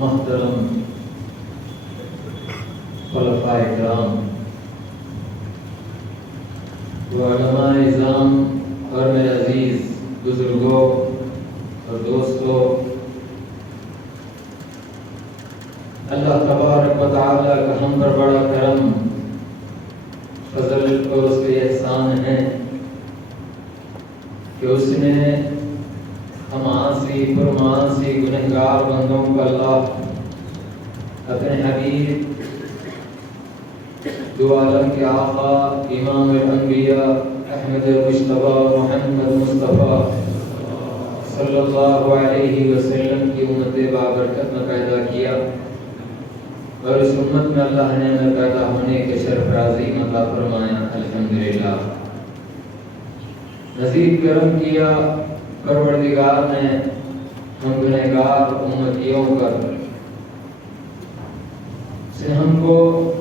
محترم خلفائے کرام، علماء اعظام اور میرے عزیز بزرگوں اور دوستوں، اللہ تبارک و تعالیٰ کا ہم پر بڑا کرم، فضل اور اس کے احسان ہے کہ اس نے ہم عاصی پرمعاصی گنہگار بندوں کو اللہ اپنے حبیب دو عالم کے آقا امام الانبیاء احمد مجتبیٰ محمد مصطفیٰ صلی اللہ علیہ وسلم کی امت بابرکت میں پیدا کیا، اور اس امت میں اللہ نے ہمیں پیدا ہونے کے شرف عظیم عطا فرمایا۔ الحمدللہ نصیب کرم کیا پروردگار نے ہم گنہگار امتیوں پر سے ہم کو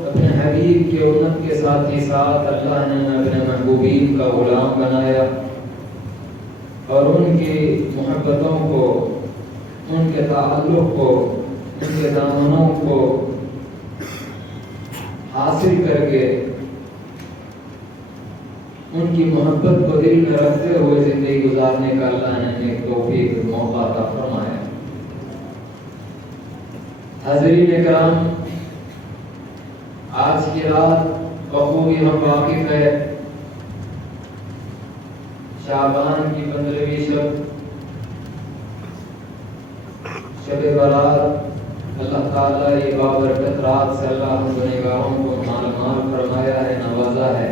اپنے حبیب کے امت کے ساتھ ہی ساتھ اللہ نے اپنے محبوبین کا غلام بنایا، اور ان کی محبتوں کو، ان کے تعلق کو، ان کے دامنوں کو حاصل کر کے ان کی محبت کو دل میں رکھتے ہوئے زندگی گزارنے کا اللہ نے ہمیں ایک توفیق موقع عطا فرمایا۔ حاضرین کرام، آج کی رات بخوبی ہم واقف ہے شعبان کی 15ویں شب برات۔ اللہ تعالیٰ یہ بابرکت رات سے اللہ ہم گنہگاروں کو مال فرمایا ہے، نوازا ہے۔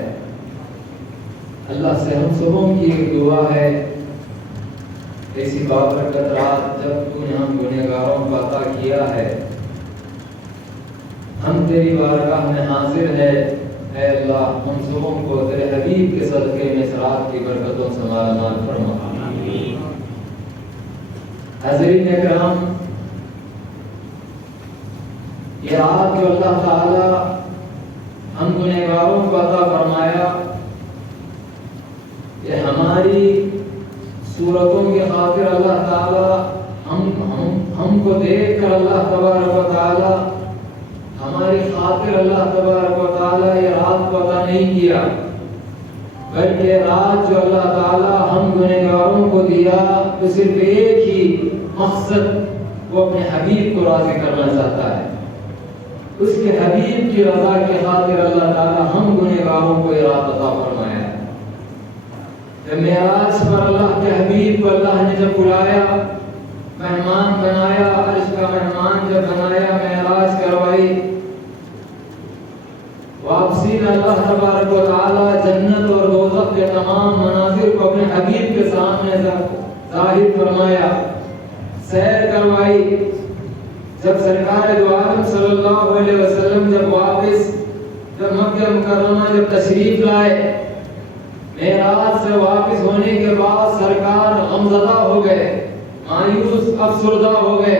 اللہ سے ہم سبوں کی ایک دعا ہے، ایسی بابرکت رات جب تو نے ہم گنہگاروں کو عطا کیا ہے، ہم تیری بارگاہ میں حاضر ہے، اے اللہ ہم سبوں کو تیرے حبیب کے صدقے میں اس رات کی برکتوں سے مالا مال فرما۔ حاضرین کرام، یہ رات جو اللہ تعالی ہم گنہگاروں کو عطا فرمایا، یہ ہماری صورتوں کی خاطر اللہ تعالی ہم کو دیکھ کر اللہ تبارک و تعالی ہماری خاطر اللہ تبارک و تعالی یہ رات کو عطا نہیں کیا، بلکہ رات جو اللہ تعالی ہم گنہگاروں کو دیا تو صرف ایک ہی مقصد، وہ اپنے حبیب کو راضی کرنا چاہتا ہے۔ اس کے حبیب کی رضا کی خاطر اللہ تعالی ہم گنہگاروں کو یہ رات عطا فرمایا۔ جب معراج پر اللہ کے حبیب کو اللہ نے جب بلایا، مہمان بنایا، عرش کا مہمان جب بنایا، معراج کروائی، واپسی میں اللہ تبارک و تعالی جنت اور دوزخ کے تمام مناظر کو اپنے حبیب کے سامنے ظاہر فرمایا، سیر کروائی۔ جب سرکار دو عالم صلی اللہ علیہ وسلم جب مکہ مکرمہ جب تشریف لائے، معراج سے واپس ہونے کے بعد سرکار غمزدہ ہو گئے، مایوس افسردہ ہو گئے،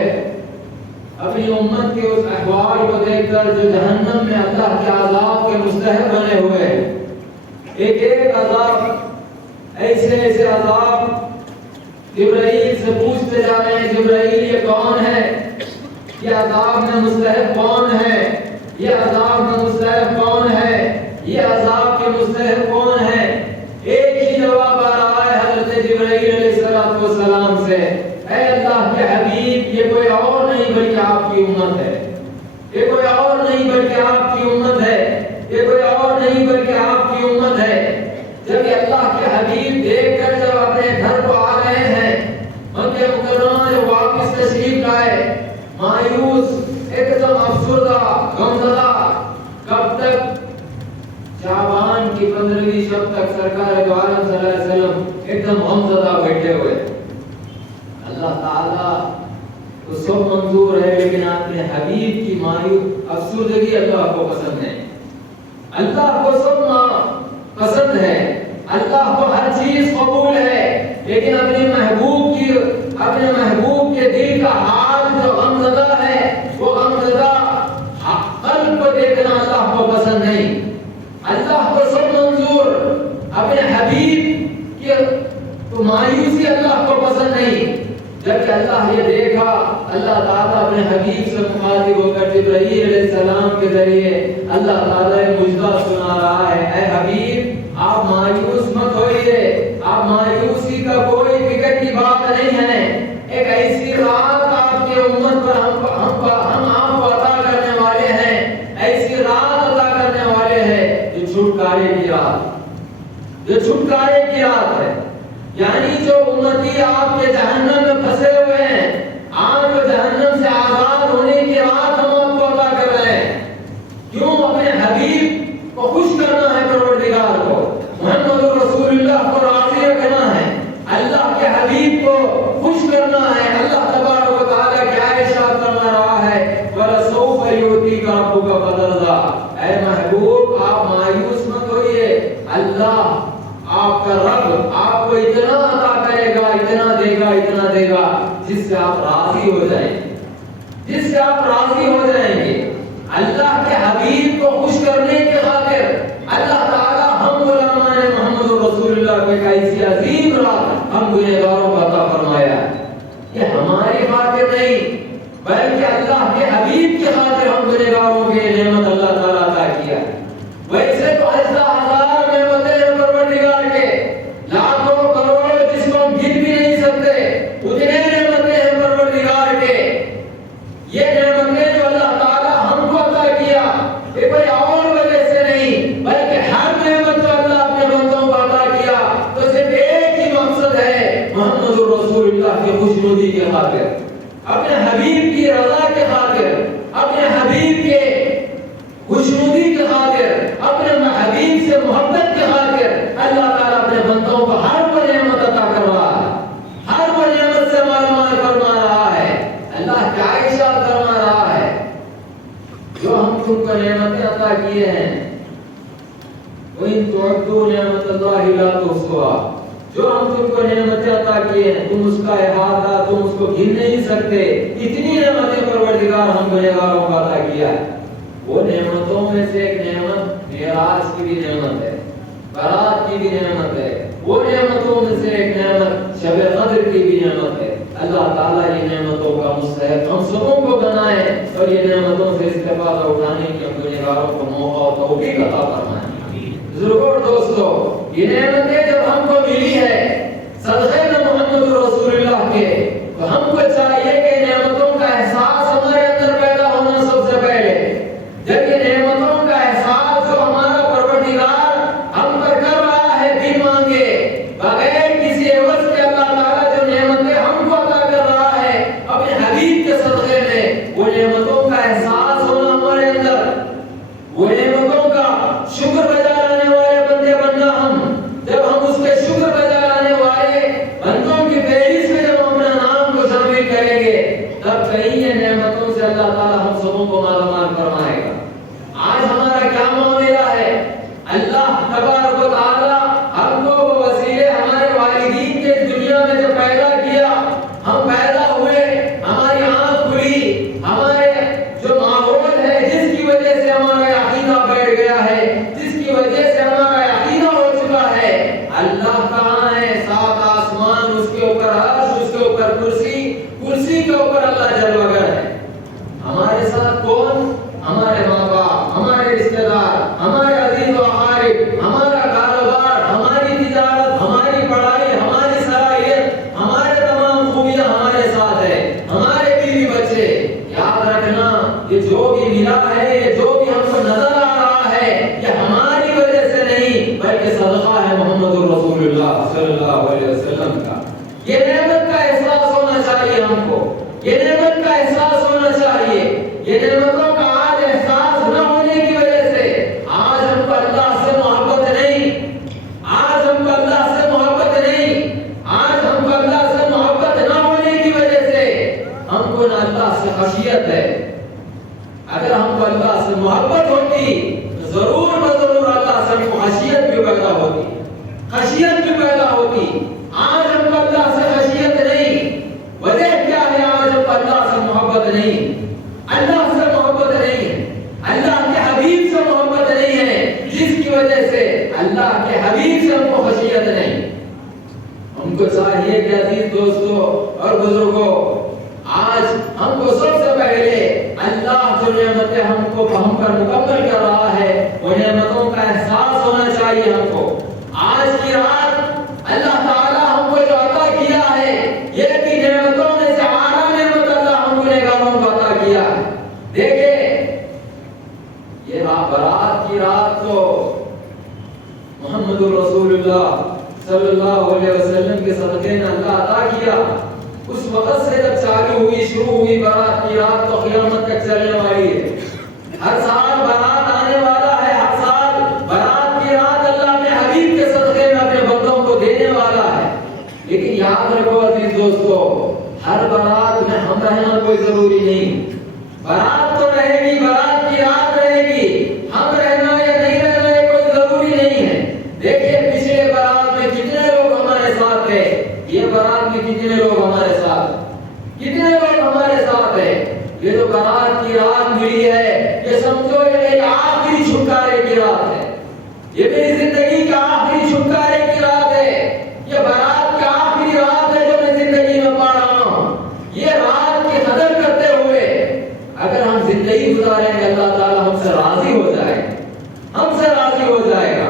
اپنی امت کے اس احوال کو دیکھ کر جو جہنم میں اللہ کے عذاب کے مستحق بنے ہوئے، ایک ایک عذاب، ایسے عذاب، جبرائیل سے پوچھتے جا رہے ہیں، جبرائیل یہ کون ہے؟ یہ عذاب میں مستحق کون ہے؟ یہ عذاب میں مستحق کون ہے؟ یہ عذاب کے مستحق کون ہے؟ ایک ہی جواب آ رہا ہے حضرت جبرائیل علیہ السلام سے، اے اللہ کے حبیب، یہ کوئی اور نہیں بلکہ آپ کی امت ہے، یہ کوئی اور نہیں بلکہ آپ کی امت ہے، یہ کوئی اور نہیں بلکہ آپ کی امت ہے۔ جب یہ اللہ کے حبیب دیکھ کر جب اپنے گھر کو آ رہے ہیں، مکہ مکرمہ جو واپس تشریف لائے، مایوس، ایک دم افسردہ، غمزدہ، کب تک؟ شعبان کی 15ویں شب تک سرکار دو عالم صلی اللہ علیہ وسلم ایک دم غمزدہ بیٹھے ہوئے۔ اللہ تعالیٰ کو سب منظور ہے، لیکن اپنے حبیب کی مایوس افسردگی اللہ کو پسند ہے۔ اللہ کو سب پسند ہے، اللہ کو ہر چیز قبول ہے، لیکن اپنے محبوب کے دل کا حال جو غمزدہ ہے، وہ غمزدہ قلب کو دیکھنا اللہ کو پسند نہیں۔ اللہ کو سب منظور، اپنے حبیب کی مایوسی اللہ کو پسند نہیں۔ جب اللہ یہ دیکھا، اللہ تعالیٰ اپنے حبیب سے مخاطب ہو کر جبرائیل علیہ السلام کے ذریعے اللہ تعالیٰ ایک مجدہ سنا رہا ہے، اے حبیب آپ مایوس مت ہوئیے، آپ مایوسی کا کوئی فکر کی بات نہیں ہے، ایک ایسی رات آپ کی امت پر ہم آپ کو عطا کرنے والے ہیں، ایسی رات عطا کرنے والے ہیں جو چھٹکارے کی رات، جو چھٹکارے کی رات ہے، یعنی جو امتی آپ کے جہنم میں پھنسے ہوئے ہیں، آپ کو جہنم سے آزاد ہونے کی رات ہم آپ کو عطا کر رہے ہیں۔ کیوں؟ اپنے حبیب کو خوش کرنا ہے، پروردگار کو محمد رسول اللہ کو راضی رکھنا ہے، اللہ کے حبیب کو خوش کرنا ہے۔ اللہ تبارک و تعالیٰ کیا ارشاد فرما رہا ہے، وَلَسَوْفَ يُؤْتِيكَ رَبُّكَ فَتَرْضَىٰ، اے محبوب آپ مایوس مت ہوئیے، اللہ آپ کا رب آپ کو اتنا عطا کرے گا، اتنا دے گا، اتنا دے گا جس سے آپ راضی ہو جائیں گے، جس سے آپ راضی ہو جائیں گے۔ اللہ کے حبیب کو خوش کرنے کے خاطر اللہ تعالیٰ ہم غلامان محمد رسول اللہ کے ایسی عظیم رات ہم گنہگاروں کو عطا فرمایا ہے۔ یہ ہماری خاطر نہیں بلکہ اللہ کے حبیب کی خاطر ہم گنہگاروں کے نعمت اللہ تعالیٰ عطا کیا ہے۔ ویسے تو ہزار نعمتیں ہیں پروردگار کے، لاکھوں کروڑوں جس کو ہم گن بھی نہیں سکتے، اتنے نعمتیں ہیں پروردگار کے۔ یہ نعمتیں جو اللہ تعالیٰ ہم کو عطا کیا، یہ کوئی اور وجہ سے نہیں بلکہ ہر نعمت جو اللہ اپنے بندوں کو عطا کیا تو صرف ایک ہی مقصد ہے، محمد رسول اللہ کی خوشنودی کے خاطر، اپنے حبیب کی رضا کے خاطر، اپنے حبیب کے خوشنودی کے خاطر، اپنے حبیب سے محبت کے خاطر اللہ تعالیٰ اپنے بندوں کو ہر وہ نعمت عطا کر رہا ہے، ہر وہ نعمت سے مالا مال فرما رہا ہے۔ اللہ کیا ارشاد فرما رہا ہے، جو ہم تم کو نعمتیں عطا کیے ہیں، وَإِن تُعُدُّوا نِعْمَتَ اللَّهِ لَا تُحْصُوهَا، جو ہم تم کو نعمتیں عطا کیے ہیں تم اس کا احاطہ، تم اس کو گن نہیں سکتے، اتنی نعمتیں پروردگار ہم گنہگاروں کو عطا کیا ہے۔ وہ نعمتوں میں سے ایک نعمت معراج کی بھی نعمت ہے، برات کی بھی نعمت ہے، وہ نعمتوں میں سے ایک نعمت شب قدر کی بھی نعمت ہے۔ اللہ تعالیٰ یہ نعمتوں کا مستحق ہم سبوں کو بنائے اور یہ نعمتوں سے استفادہ اٹھانے کی ہم گنہگاروں کو موقع اور توفیق عطا فرمائے۔ ضرور دوستو، یہ نعمتیں جب ہم کو ملی ہے صدقے میں محمد رسول اللہ کے، تو ہم کو چاہیے کہ نعمتوں کا احساس ہمارے اندر پیدا ہونا سب سے پہلے۔ جب یہ نعمتوں کا احساس جو ہمارا پروردگار ہم پر کر رہا ہے بھی مانگے بغیر کسی عوض کے، اللہ تعالیٰ جو نعمتیں ہم کو عطا کر رہا ہے اپنے حبیب کے صدقے میں، وہ نعمتوں کا احساس ہونا ہمارے اندر، وہ نعمتوں کا شکر بجا لانے والے بندے بننا ہم، جب ہم اس کے شکر بجا لانے والے بندوں کی فہرست میں جب ہم اپنا نام کو شامل کریں گے تب کہیں یہ نعمتوں سے اللہ تعالیٰ ہم سبوں کو مالا مال فرمائے گا۔ آج ہمارا کیا معاملہ ہے؟ اللہ تبارک و تعالیٰ ہم کو وہ وسیلے ہمارے والدین کے دنیا میں جو پیدا کیا، ہم پیدا ہوئے، ہماری آنکھ کھلی، ہمارے جو ماحول ہے جس کی وجہ سے ہمارا عقیدہ بیٹھ گیا ہے، جس کی وجہ سے ہمارا عقیدہ ہو چکا ہے، اللہ کہاں ہے؟ سات آسمان، اس کے اوپر عرش، اس کے اوپر کرسی، کرسی کے اوپر اللہ جل وگر ہے۔ ہمارے ساتھ کون؟ ہمارے ماں باپ، ہمارے رشتہ دار، ہمارے عزیز و اقارب، ہمارا کاروبار، ہماری تجارت، ہماری پڑھائی، ہماری صلاحیت، ہمارے تمام خوبیاں ہمارے ساتھ ہے، ہمارے بیوی بچے۔ یاد رکھنا یہ جو بھی ملا ہے، یہ جو بھی ہم کو نظر آ رہا ہے، یہ ہماری وجہ سے نہیں بلکہ صدقہ ہے محمد رسول اللہ صلی اللہ علیہ وسلم کا۔ یہ نعمت کا احساس ہونا چاہیے ہم کو، یہ نعمت کا احساس ہونا چاہیے۔ یہ نعمتوں کا آج احساس نہ ہونے کی وجہ سے آج ہم کو اللہ سے محبت نہیں، آج ہم کو اللہ سے محبت نہیں، آج ہم کو اللہ سے محبت نہ ہونے کی وجہ سے ہم کو نہ اللہ سے خشیت ہے۔ اگر ہم کو اللہ سے محبت ہوتی تو ضرور بضرور اللہ سے ہم کو خشیت بھی پیدا ہوتی، خشیت بھی پیدا ہوتی۔ آج ہم کو اللہ سے خشیت نہیں، وجہ کیا ہے؟ آج ہم کو اللہ سے محبت نہیں، اللہ سے محبت نہیں ہے، اللہ کے حبیب سے محبت نہیں ہے، جس کی وجہ سے اللہ کے حبیب سے ہم کو خشیت نہیں۔ ہم کو چاہیے کہ عزیز دوستو اور بزرگوں، آج ہم کو سب سے پہلے اللہ جو نعمتیں ہم پر مکمل کر رہا ہے وہ نعمتوں کا احساس ہونا چاہیے ہم کو۔ آج کی رات اللہ تعالیٰ ہم کو جو عطا کیا ہے یہ بھی نعمتوں میں سے اعلیٰ نعمت اللہ ہم گنہگاروں کو عطا کیا ہے۔ دیکھیں یہ برات کی رات کو محمد رسول اللہ صلی اللہ علیہ وسلم کے صدقے میں اللہ عطا کیا۔ اس وقت سے جب چالو ہوئی، شروع ہوئی برات کی رات تو قیامت تک چلنے والی ہے۔ ہر سال برات آنے والا ہے، ہر سال برات کی رات اللہ اپنے حبیب کے صدقے میں اپنے بندوں کو دینے والا ہے۔ لیکن یاد رکھو عزیز دوستو، ہر برات میں ہم رہنا کوئی ضروری نہیں۔ برات تو رہے گی، برات کی رات رہے گی، ہم رہنا یا نہیں رہنا یہ کوئی ضروری نہیں ہے۔ دیکھیے پچھلے برات میں کتنے لوگ ہمارے ساتھ تھے، یہ برات میں کتنے لوگ ہمارے ساتھ، کتنے لوگ ہمارے ساتھ ہیں۔ یہ جو برات کی رات ملی ہے یہ سمجھو یہ میری آخری چھٹکارے کی رات ہے، یہ میری زندگی کا آخری چھٹکارے کی رات ہے، یہ برات کا آخری رات ہے جو میں زندگی میں پا رہا ہوں۔ یہ رات کی قدر کرتے ہوئے اگر ہم زندگی گزاریں گے اللہ تعالیٰ ہم سے راضی ہو جائے گا، ہم سے راضی ہو جائے گا۔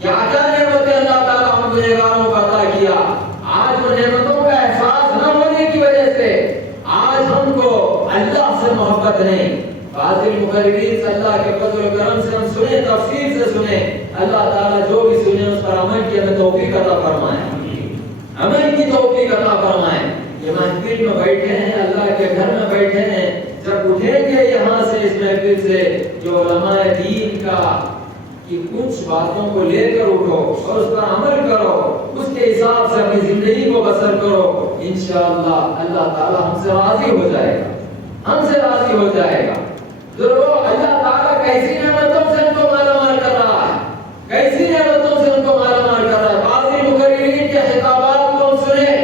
کیا کیا نعمتیں اللہ تعالیٰ ہم گنہگاروں کو عطا کیا۔ آج وہ نعمتوں کا احساس نہ ہونے کی وجہ سے آج ہم کو اللہ سے محبت نہیں۔ بعض المقررین سے اللہ کے فضل و کرم سے ہم سنیں، تفصیل سے سنیں، اللہ تعالیٰ جو بھی سنیں اس پر عمل کی ہمیں توفیق عطا فرمائے، عمل کی توفیق عطا فرمائے۔ یہ محفل میں بیٹھے ہیں، اللہ کے گھر میں بیٹھے ہیں، جب اٹھیں گے یہاں سے اس محفل سے جو علماء دین کا کہ کچھ باتوں کو لے کر اٹھو اور اس پر عمل کرو، اس کے حساب سے اپنی زندگی کو بسر کرو، انشاءاللہ اللہ تعالیٰ ہم سے راضی ہو جائے گا، ہم سے راضی ہو جائے گا۔ ضرور اللہ تعالیٰ کیسی نعمتوں سے ان کو مالا مال کر رہا ہے، کیسی نعمتوں سے ان کو مالا مال کر رہا ہے۔ بعض مقررین کے خطابات کو سنیں،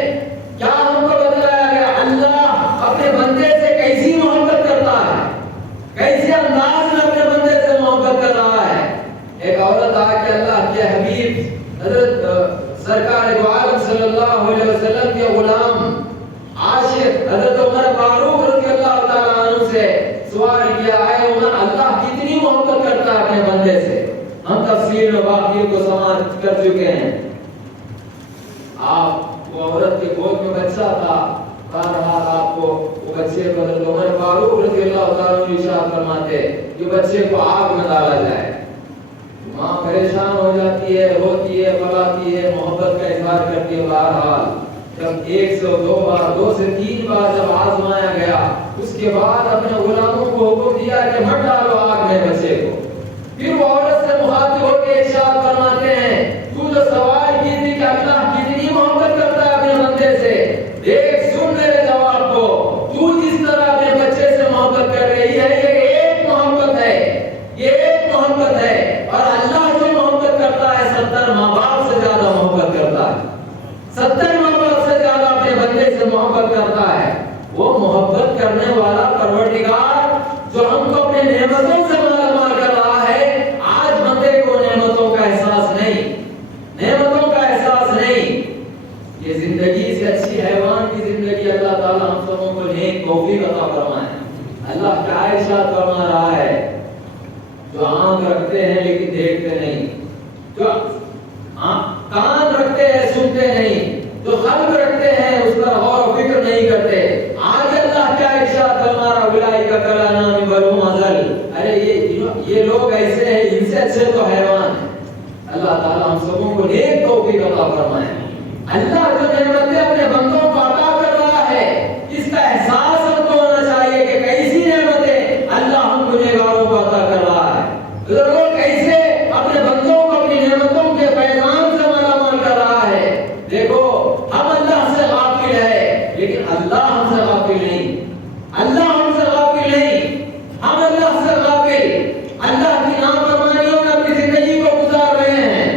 کیا ہم کو بتلایا گیا اللہ اپنے بندے سے کیسی محبت کرتا ہے، کیسے انداز میں اپنے بندے سے محبت کر رہا ہے۔ ایک عورت آ کے اللہ کے حبیب حضرت سرکار دو عالم صلی اللہ علیہ وسلم کے غلام عاشق حضرت عمر فاروق رضی اللہ تعالیٰ عنہ سے سوال کیا، اے عمر اللہ کتنی محبت کرتا ہے اپنے بندے سے۔ ہم تفسیر میں واقعے کو سماعت کر چکے ہیں۔ آپ وہ عورت کے گود میں بچہ تھا، بہرحال آپ کو وہ بچے کو حضرت عمر فاروق رضی اللہ تعالیٰ عنہ ارشاد فرماتے کہ بچے کو آگ میں ڈالا جائے۔ ماں پریشان ہو جاتی ہے، روتی ہے، پلاتی ہے، محبت کا اظہار کرتی ہے۔ بہرحال جب 1 سے 2 بار 2 سے 3 بار جب آزمایا گیا اس کے بعد اپنے غلاموں کو حکم دیا کہ مت ڈالو آگ میں بچے کو۔ پھر وہ عورت سے مخاطب ہو کے ارشاد فرماتے ہیں تو جو سوال کی تھی کہ اللہ کتنی محبت کرتا ہے اپنے بندے سے، دیکھ سن میرے جواب کو، تو جس طرح اپنے بچے سے محبت کر رہی ہے یہ ایک محبت ہے، یہ ایک محبت ہے، اور اللہ جو محبت کرتا ہے 70 ماں باپ سے زیادہ محبت کرتا ہے، 70 ماں باپ سے زیادہ اپنے بندے سے محبت کرتا ہے۔ وہ محبت کرنے والا پروردگار جو ہم کو اپنے نعمتوں سے مالا مال کر رہا ہے، آج بندے کو نعمتوں کا احساس نہیں، نعمتوں کا احساس نہیں۔ یہ زندگی سے اچھی حیوان کی زندگی اللہ تعالیٰ ہم سبوں کو نیک توفیق عطا فرمائے۔ اللہ کیا ارشاد فرما رہا ہے، جو آنکھ رکھتے ہیں لیکن دیکھتے نہیں، جو کان رکھتے ہیں سنتے نہیں، جو قلب رکھتے ہیں اس پر غور و فکر نہیں کرتے۔ آج اللہ کیا ارشاد فرما رہا، اولئک کالانعام بل هم اضل۔ ارے یہ لوگ ایسے ہیں، ان سے اچھے تو حیوان ہیں۔ اللہ تعالیٰ ہم سبوں کو نیک توفیق عطا فرمائے۔ اللہ جو نعمتیں اپنے بندوں کو عطا کر رہا ہے اس کا احساس ہم کو ہونا چاہیے کہ کیسی نعمتیں اللہ ہم گنہگاروں کو عطا کر رہا ہے، لوگ کیسے اپنے بندوں کو اپنی نعمتوں کے فیضان سے مالا مال کر رہا ہے۔ دیکھو ہم اللہ سے غافل ہے لیکن اللہ ہم سے غافل نہیں، اللہ ہم سے غافل نہیں، ہم اللہ سے غافل، اللہ کی نافرمانیوں میں اپنی زندگی کو گزار رہے ہیں،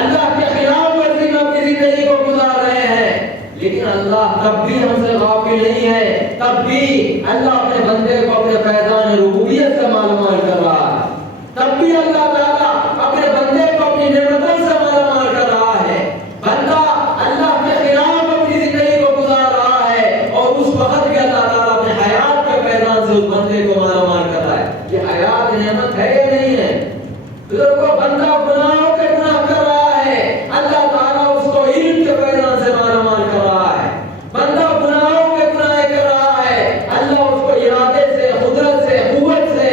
اللہ کے خلاف ورزی میں اپنی زندگی کو گزار رہے ہیں، لیکن اللہ تب بھی ہم سے غافل نہیں ہے، تب بھی اللہ اپنے بندے کو اپنے فیضان ربوبیت سے مالا مال کر رہا ہے، تب بھی اللہ نعمت ہے یا نہیں ہے؟ بزرگوں بندہ گناہوں کے گناہ کر رہا ہے، اللہ تعالیٰ اس کو علم کے فیضان سے مالا مال کر رہا ہے۔ بندہ گناہوں کے گناہ کر رہا ہے، اللہ اس کو ارادے سے، قدرت سے، قوت سے،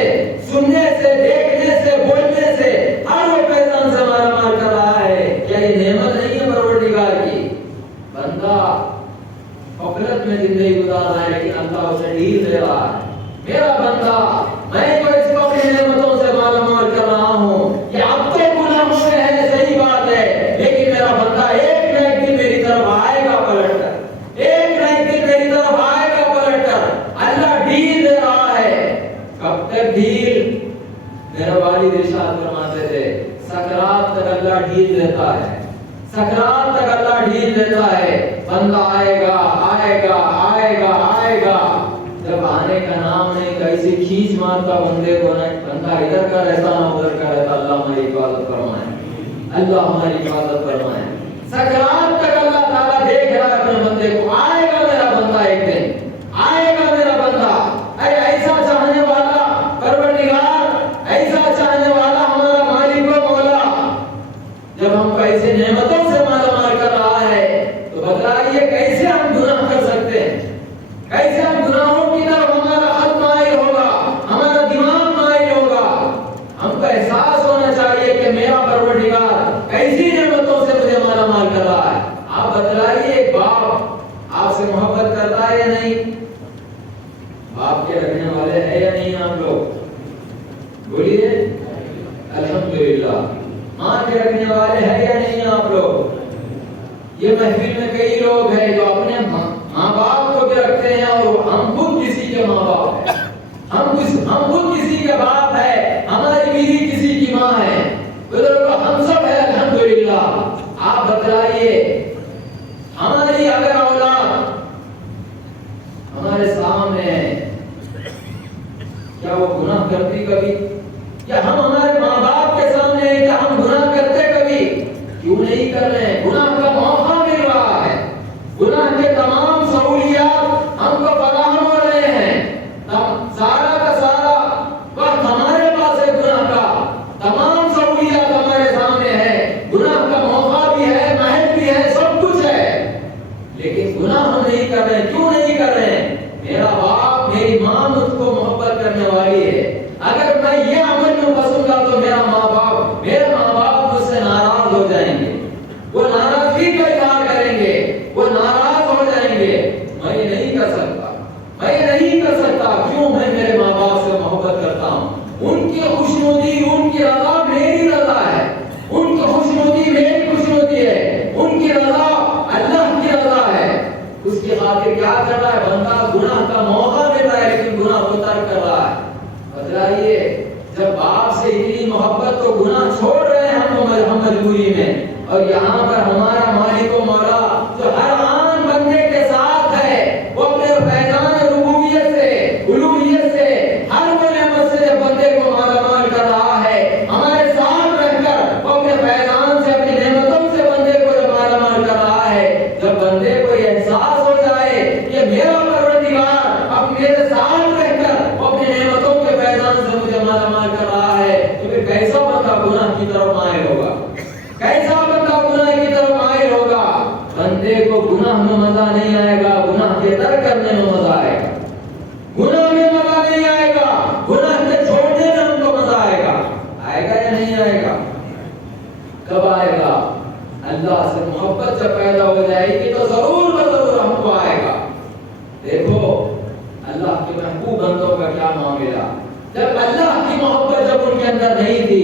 سننے سے، دیکھنے سے، بولنے سے ہر وہ فیضان سے مالا مال کر رہا ہے۔ کیا یہ نعمت نہیں ہے پروردگار کی؟ بندہ غفلت میں زندگی گزار رہا ہے لیکن اللہ اسے ڈھیل دے رہا ہے۔ میرا بندہ، میں تو اس کو اپنی نعمتوں سے مالا مال کر رہا ہوں، یہ اب تو گناہوں میں ہے، صحیح بات ہے، لیکن میرا بندہ ایک نہ ایک دن میری طرف آئے گا پلٹ کر، ایک نہ ایک دن میری طرف آئے گا پلٹ کر۔ اللہ ڈھیل دے رہا ہے۔ کب تک ڈھیل؟ میرے والد ارشاد فرماتے تھے سکرات تک اللہ ڈھیل دیتا ہے، سکرات تک اللہ ڈھیل دیتا ہے۔ بندہ آئے گا آئے گا آئے گا آئے گا، جب آنے کا نام نہیں، کیسے کھینچ مارتا بندے کو، نہیں بندہ ادھر کا رہتا نہ ادھر کا رہتا۔ اللہ ہماری حفاظت فرمائے، اللہ ہماری حفاظت فرمائے۔ سکرات تک اللہ تعالیٰ دیکھ رہا ہے اپنے بندے کو، آئے گا میرا بندہ ایک دن، آئے گا میرا بندہ۔ اے ایسا چاہنے والا پروردگار، ایسا چاہنے والا ہمارا مالک و مولا، جب ہم کیسے نعمتوں سے مالا مال کر رہا ہے تو بتلائیے کیسے ہم گناہ کر سکتے ہیں؟ کیسے ہم گناہوں کی طرف ہمارا خط مائل ہوگا، ہمارا دماغ مائل ہوگا؟ ہم کو احساس ہونا چاہیے کہ میرا پروردگار کیسی نعمتوں سے مجھے مالا مال کر رہا ہے۔ آپ بتلائیے ایک باپ آپ سے محبت کرتا ہے یا نہیں؟ باپ کے رکھنے والے ہیں یا نہیں آپ لوگ؟ بولیے الحمدللہ۔ ماں کے رکھنے والے ہیں یا نہیں آپ لوگ؟ یہ محفل میں کئی لوگ ہیں جو اپنے ماں باپ کو بھی رکھتے ہیں، اور ہم خود کسی کے ماں باپ ہیں، ہم خود کسی کے باپ ہیں، ہماری بیوی کسی کی ماں ہے، بزرگوں ہم سب ہیں الحمدللہ۔ آپ بتلائیے ہماری اگر اولاد ہمارے سامنے ہے، کیا وہ گناہ کرتی کبھی؟ یا ہم ہمارے ماں باپ کے سامنے ہیں، کیا ہم گناہ کرتے کبھی؟ کیوں نہیں کر رہے ہیں؟ گناہ کا موقع مل رہا ہے، گناہ کے تمام سہولیات ہم کو فراہم ہو رہے ہیں، سارا کا سارا وقت ہمارے پاس ہے، گناہ کا تمام سہولیات ہمارے سامنے ہے، گناہ کا موقع بھی ہے، محل بھی ہے، سب کچھ ہے، لیکن گناہ ہم نہیں کر رہے ہیں۔ کیوں نہیں کر رہے ہیں؟ میرا باپ میری ماں مجھ کو محبت کرنے والی ہے، اگر میں یہ عمل میں پسند گا تو میرے ماں باپ مجھ سے ناراض ہو جائیں گے، وہ ناراضگی کا اظہار کریں گے، وہ ناراض ہو جائیں گے۔ میں یہ نہیں کر سکتا، میں یہ نہیں کر سکتا۔ کیوں؟ میں میرے ماں باپ سے محبت کرتا ہوں، ان کی خوشنودی، ان کی رضا میری رضا ہے، ان کی خوشنودی میری خوشنودی ہے، ان کی رضا اللہ کی رضا ہے۔ اس کی خاطر کیا کر رہا ہے بندہ؟ گناہ کا موقع مل رہا ہے لیکن گناہ کو ترک کر رہا ہے۔ بتلائیے جب باپ سے اتنی محبت تو گناہ چھوڑ رہے ہیں ہم مجبوری میں، اور یہاں پر ہمارا مالک و مولا جو ہر آن بندے کے ساتھ ہے، وہ اپنے فیضان ربوبیت سے، الوہیت سے، ہر وہ نعمت سے جب بندے کو مالا مال کر رہا ہے، ہمارے ساتھ رہ کر وہ اپنے فیضان سے، اپنی نعمتوں سے بندے کو جب مالا مال کر رہا ہے، جب بندے کو یہ احساس ہو جائے کہ میرا پروردگار اب میرے ساتھ رہ کر وہ اپنی نعمتوں کے فیضان سے مجھے مالا مال کر رہا ہے، تو پھر کیسا بندہ گناہ کی طرف مائل ہوگا؟ کیسا بندہ گناہ کی طرف مائل ہوگا؟ بندے کو گناہ میں مزہ نہیں آئے گا، گناہ کے ترک کرنے میں مزہ آئے گا، گناہ میں مزہ نہیں آئے گا، گناہ کے چھوڑنے میں ہم کو مزہ آئے گا۔ آئے گا یا نہیں آئے گا؟ کب آئے گا؟ اللہ سے محبت جب پیدا ہو جائے گی تو ضرور ہم کو آئے گا۔ دیکھو اللہ کے محبوب بندوں کا کیا معاملہ، جب اللہ کی محبت جب ان کے اندر نہیں تھی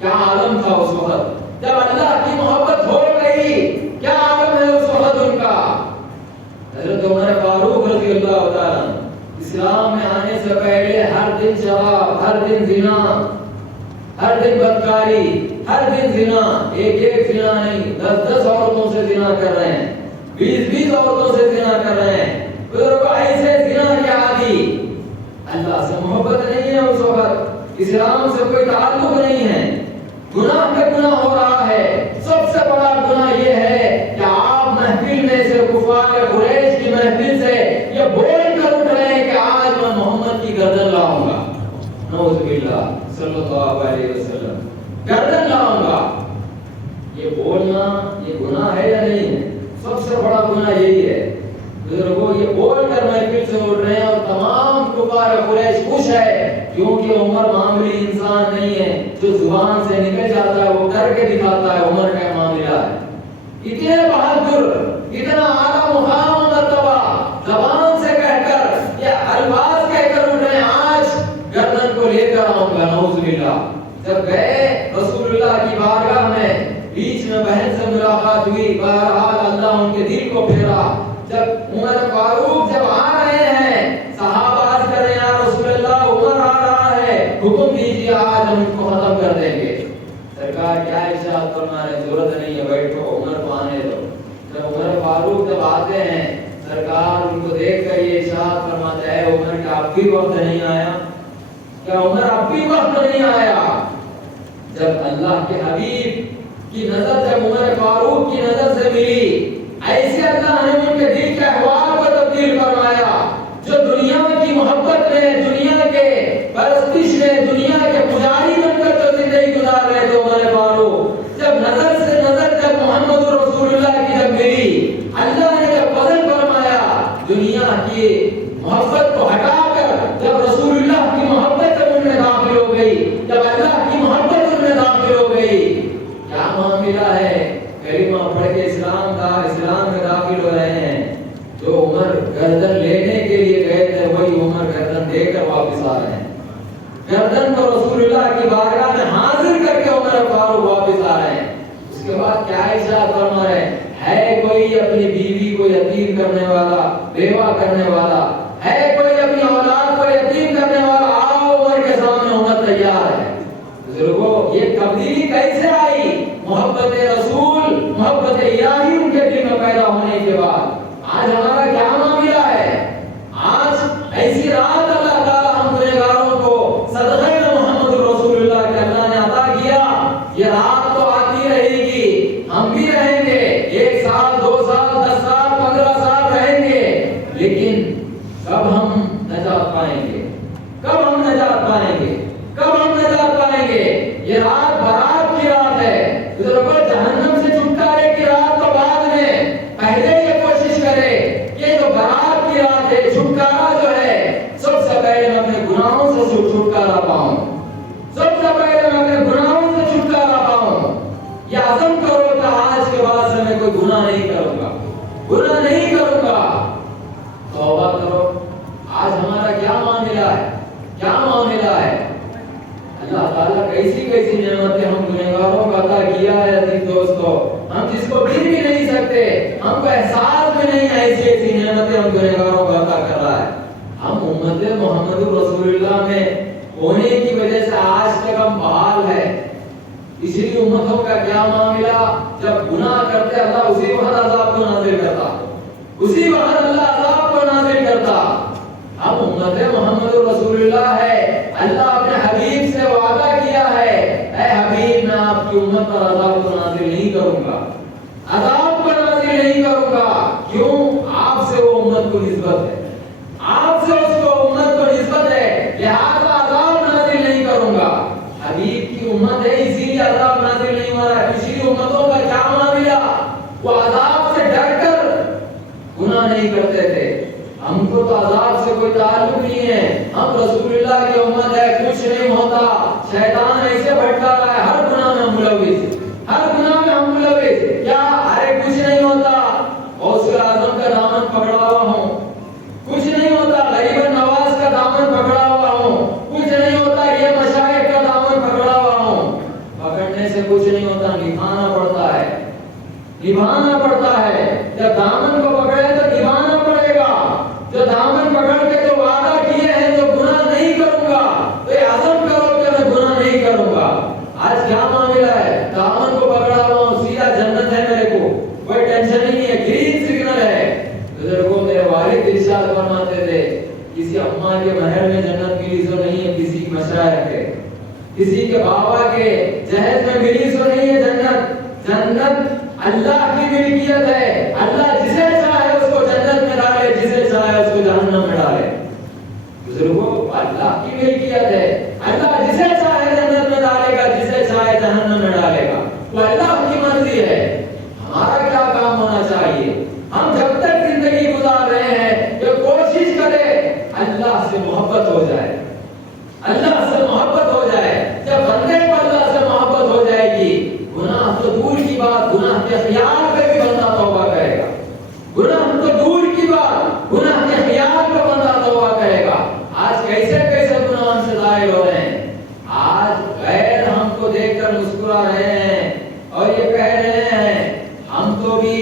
کیا عالم تھا اس وقت، جب اللہ کی محبت ہو گئی کیا عالم ہے اس وقت ان کا۔ حضرت عمر فاروق رضی اللہ تعالیٰ اسلام میں آنے سے پہلے ہر دن شراب، ہر دن زنا، ہر دن بدکاری، ہر دن زنا، ایک زنا نہیں 10 عورتوں سے زنا کر رہے ہیں، 20 عورتوں سے زنا کر رہے ہیں، بزرگوں ایسے زنا کے عادی۔ اللہ سے محبت نہیں ہے اس وقت، اسلام سے کوئی تعلق نہیں ہے، گناہ پہ گناہ ہو رہا ہے۔ سب سے بڑا گناہ یہ ہے کہ آپ محفل میں سے، کفار قریش کی محفل سے یہ بول کر اٹھ رہے ہیں کہ آج میں محمد کی گردن لاؤں گا، نعوذ باللہ صلی اللہ علیہ وسلم، گردن لاؤں گا. یہ بولنا یہ گناہ ہے یا نہیں ہے؟ سب سے بڑا گناہ یہی ہے. بزرگوں یہ بول کر محفل سے اٹھ رہے ہیں اور تمام کفار قریش خوش ہے، کیونکہ عمر معمولی انسان نہیں ہے جو زبان سے نکل جاتا ہے وہ کر کے دکھاتا ہے. عمر کا معاملہ ہے اتنے بہادر، اتنا اعلیٰ مقام مرتبہ، زبان سے کہہ کر یہ الفاظ کہہ کر اٹھ رہے ہیں آج گردن کو لے کر آؤں گا. نعوذ باللہ. جب گئے رسول اللہ کی بارگاہ میں، بیچ میں بہن سے ملاقات ہوئی، بہرحال اللہ ان کے دل کو پھیرا. جب عمر فاروق جب آ رہے ہیں، صحابہ عرض کریں یا رسول اللہ عمر آ رہا ہے، حکم دیجیے آج ہم اس کو ختم کر دیں گے. سرکار کیا ارشاد فرما رہے ہیں؟ ضرورت نہیں ہے، بیٹھو عمر کو آنے دو. جب عمر فاروق جب آتے ہیں، سرکار ان کو دیکھ کر یہ ارشاد فرماتے ہیں عمر کیا اب بھی وقت نہیں آیا؟ کیا عمر اب بھی وقت نہیں آیا؟ جب اللہ کے حبیب کی نظر جب عمر فاروق کی نظر سے ملی، ایسے اللہ نے ان کے دل کے احوال کو تبدیل فرمایا. جو دنیا کی محبت میں، دنیا کے پرستش میں، دنیا کے پجاری بن کر جو زندگی گزار رہے تھے عمر فاروق، جب نظر سے نظر جب محمد رسول اللہ کی جب ملی، اللہ نے جب فضل فرمایا، دنیا کی محبت کو ہٹا کر جب رسول اللہ کی محبت جب ان میں داخل ہو گئی، جب اللہ کی محبت ان میں داخل ہو گئی، کیا معاملہ ہے؟ کلمہ پڑھ کے اسلام میں داخل ہو رہے ہیں. جو عمر گردن لینے کے لیے گئے تھے وہی عمر گردن دے کر واپس آ رہے ہیں. گردن کو رسول اللہ کی بارگاہ میں حاضر کر کے عمر فاروق واپس آ رہے ہیں. اس کے بعد کیا ارشاد فرما رہے ہیں؟ ہے کوئی اپنی بیوی کو یتیم کرنے والا، بیوہ کرنے والا، ہے کوئی اپنی اولاد کو یتیم کرنے والا؟ آؤ عمر کے سامنے عمر تیار ہے. بزرگوں یہ تبدیلی کیسے آئی؟ محبت رسول، محبت الہی ان کے دل میں پیدا ہونے کے بعد. آج ہمارا کیا معاملہ ہے؟ آج ایسی رات اللہ تعالیٰ ہم گنہگاروں کو صدقہ محمد رسول اللہ کے اللہ نے عطا کیا. یہ رات تو آتی رہے گی، ہم بھی رہیں گے، 1 سال 2 سال 10 سال 15 سال رہیں گے، لیکن کب ہم نجات پائیں گے؟ کب ہم نجات پائیں گے؟ کب ہم نجات پائیں گے؟ یہ رات برات کی رات ہے. جہنم سے چھٹکارے کی رات تو بعد میں، پہلے یہ کوشش کرے کہ جو برات کی رات ہے، چھٹکارا جو ہے، سب سے پہلے میں اپنے گناہوں سے چھٹکارا پاؤں. سب سے پہلے میں اپنے گناہوں سے چھٹکارا پاؤں. یہ عزم کرو کہ آج کے بعد سے میں کوئی گناہ نہیں کروں گا، گناہ نہیں کروں گا. توبہ کرو. آج ہمارا کیا معاملہ ہے؟ کیا معاملہ ہے؟ اللہ تعالیٰ کیسی کیسی نعمتیں ہم گنہگاروں کو عطا کیا ہے عزیز دوستو، ہم جس کو گر بھی نہیں سکتے، ہم کو احساس بھی نہیں ہے ایسی ایسی نعمتیں ہم گنہگاروں کو عطا کر رہا ہے. ہم امت محمد رسول اللہ میں ہونے کی وجہ سے آج تک ہم بحال ہے. اسی امتوں کا کیا معاملہ؟ جب گناہ کرتے اللہ اسی وقت عذاب کو نازل کرتا، اسی وقت اللہ عذاب کو نازل کرتا. ہم امت محمد رسول اللہ ہے. اللہ اپنے حبیب سے وعدہ کیا ہے، اے حبیب میں آپ کی امت پر عذاب کو نازل نہیں کروں گا، عذاب کو نازل نہیں کروں گا. کیوں؟ آپ سے وہ امت کو نسبت ہے، آپ سے اس کو امت کو نسبت ہے، لہذا عذاب نازل نہیں کروں گا. حبیب کی امت ہے اسی لیے عذاب نازل نہیں ہو رہا ہے. پچھلی امتوں کا کیا معاملہ؟ وہ عذاب سے ڈر کر گناہ نہیں کرتے تھے. ہم کو تو عذاب سے کوئی تعلق نہیں ہے، ہم رسول اللہ کی امت ہے، کچھ نہیں ہوتا. شیطان ایسے بھٹکا رہا ہے، ہر گناہ میں ہم ملوث، ہر گناہ میں ہم ملوث. کیا؟ ارے کچھ نہیں ہوتا، غوث اعظم کا دامن پکڑا ہوا ہوں، کچھ نہیں ہوتا. غریب نواز کا دامن پکڑا ہوا ہوں، کچھ نہیں ہوتا. یہ مشائخ کا دامن پکڑا ہوا ہوں. پکڑنے سے کچھ نہیں ہوتا، نبھانا پڑتا ہے، نبھانا پڑتا ہے. جب دامن کو پکڑے تو نبھانا پڑے گا. جو دامن پکڑ کے جو وعدہ کیے ہیں جو گناہ نہیں کروں گا، تو یہ عزم کرو کہ میں گناہ نہیں کروں گا. آج کیا معاملہ ہے؟ دامن کو پکڑا ہوا ہوں، سیدھا جنت ہے میرے کو، کوئی ٹینشن نہیں ہے، گرین سگنل ہے. بزرگوں میرے والد ارشاد فرماتے تھے کسی اماں کے محل میں جنت ملی سو نہیں ہے کسی کی مشاعر کے، کسی کے بابا کے جہیز میں ملی سو نہیں ہے جنت. جنت اللہ کی ملکیت ہے. اللہ جسے چاہے اس کو جنت میں ڈالے، جسے چاہے اس کو جہنم میں ڈالے. بزرگوں اللہ کی ملکیت ہے. اللہ جسے چاہے جنت میں ڈالے گا, جسے چاہے جہنم میں ڈالے گا. وہ اللہ کی مرضی ہے. ہمارا کیا کام ہونا چاہیے؟ ہم جب تک زندگی گزار رہے ہیں یہ کوشش کریں اللہ سے محبت ہو جائے, اللہ سے محبت ہو جائے. جب بندے کو اللہ سے محبت ہو جائے گی, گناہ تو دور کی بات, گناہ کے خیال پہ بھی بندہ توبہ کرے گا. گناہ تو دور کی بات, گناہ کے خیال پہ بندہ توبہ کرے گا. آج کیسے کیسے گناہ ہم سے ظاہر ہو رہے ہیں. آج غیر ہم کو دیکھ کر مسکرا رہے ہیں اور یہ کہہ رہے ہیں ہم تو بھی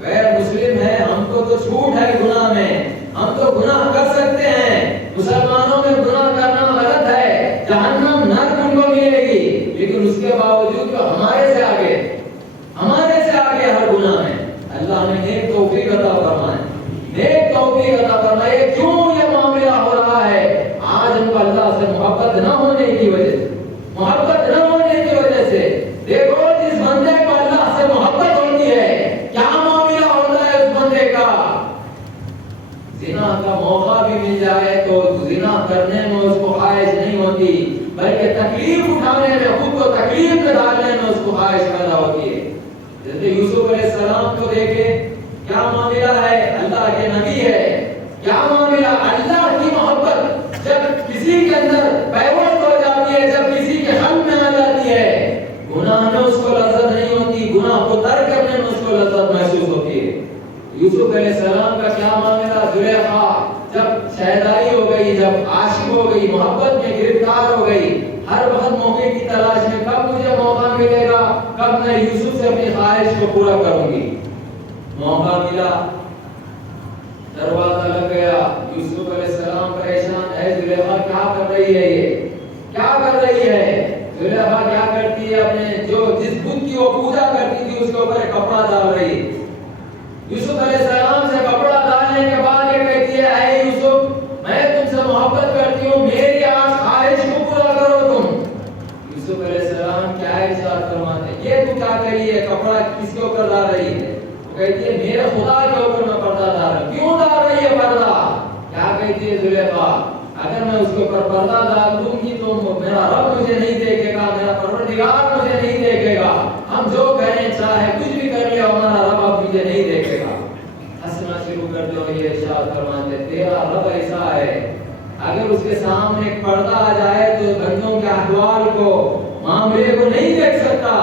غیر مسلم ہیں, ہم کو تو چھوٹ ہے گناہ میں, ہم تو گناہ کر سکتے ہیں. مسلمانوں میں گناہ کرنا غلط ہے, جہنم نرک ان کو ملے گی. لیکن اس کے باوجود تو ہمارے سے آگے ہر گناہ میں. اللہ نے نیک توفیق عطا فرمائے, نیک توفیق عطا فرمائے. کیوں یہ معاملہ ہو رہا ہے؟ آج ہم کو اللہ سے محبت نہ ہونے کی وجہ سے, محبت نہ ہونے کی وجہ سے. دیکھو جس بندے کو اللہ سے محبت ہوتی ہے کیا معاملہ ہوتا ہے اس بندے کا. زنا کا موقع بھی مل جائے تو زنا کرنے میں اس کو خواہش نہیں ہوتی, بلکہ تکلیف اٹھانے میں, خود کو تکلیف میں ڈالنے میں اس کو خواہش پیدا ہوتی ہے. جیسے یوسف علیہ السلام کو دیکھے, کیا معاملہ ہے, اللہ کے نبی ہے, کیا معاملہ. اللہ کی محبت جب کسی کے اندر پیوست ہو جاتی ہے, جب کسی کے قلب میں آ جاتی ہے, گناہ میں اس کو لذت نہیں ہوتی, گناہ کو ترک کرنے میں اس کو لذت محسوس ہوتی ہے. یوسف علیہ السلام کا کیا معاملہ. زلیخا جب شہدائی ہو گئی, جب عاشق ہو گئی, محبت میں گرفتار ہو گئی, ہر وقت موقع کی تلاش میں, کب مجھے موقع ملے گا, کب میں یوسف سے اپنی خواہش کو پورا کروں گی. موقع ملا, دروازہ لگ گیا. یوسف علیہ السلام پریشان ہے, زلیخا کیا کر رہی ہے, یہ کیا کر رہی ہے. زلیخا کیا کرتی ہے, اپنے جس بت کی وہ پوجا کرتی تھی اس کے اوپر کپڑا ڈال رہی ہے. یوسف علیہ السلام سے کپڑا ڈالنے کے بعد یہ کہتی ہے, اے یوسف میں تم سے محبت کرتی ہوں, میری آج خواہش کو پورا کرو تم. یوسف علیہ السلام کیا ارشاد فرماتے ہیں, یہ تو کیا کری ہے, کپڑا کس کے اوپر ڈال رہی ہے. وہ کہتی ہے میرے خدا کے اوپر میں پردہ ڈال رہی ہوں. کیوں ڈال رہی ہے پردہ؟ کیا کہتی ہے زلیخا, اگر میں اس کے اوپر پردہ ڈال دوں گی تو میرا رب مجھے نہیں دیکھے گا, میرا پروردگار مجھے نہیں دیکھے گا. ہم جو کریں چاہے کچھ بھی کر لیں, ہمارا رب اب مجھے نہیں دیکھے گا. ہنسنا شروع کر دو. یہ ارشاد فرماتے ہیں تیرا رب ایسا ہے, اگر اس کے سامنے ایک پردہ آ جائے تو بندوں کے احوال کو, معاملے کو نہیں دیکھ سکتا.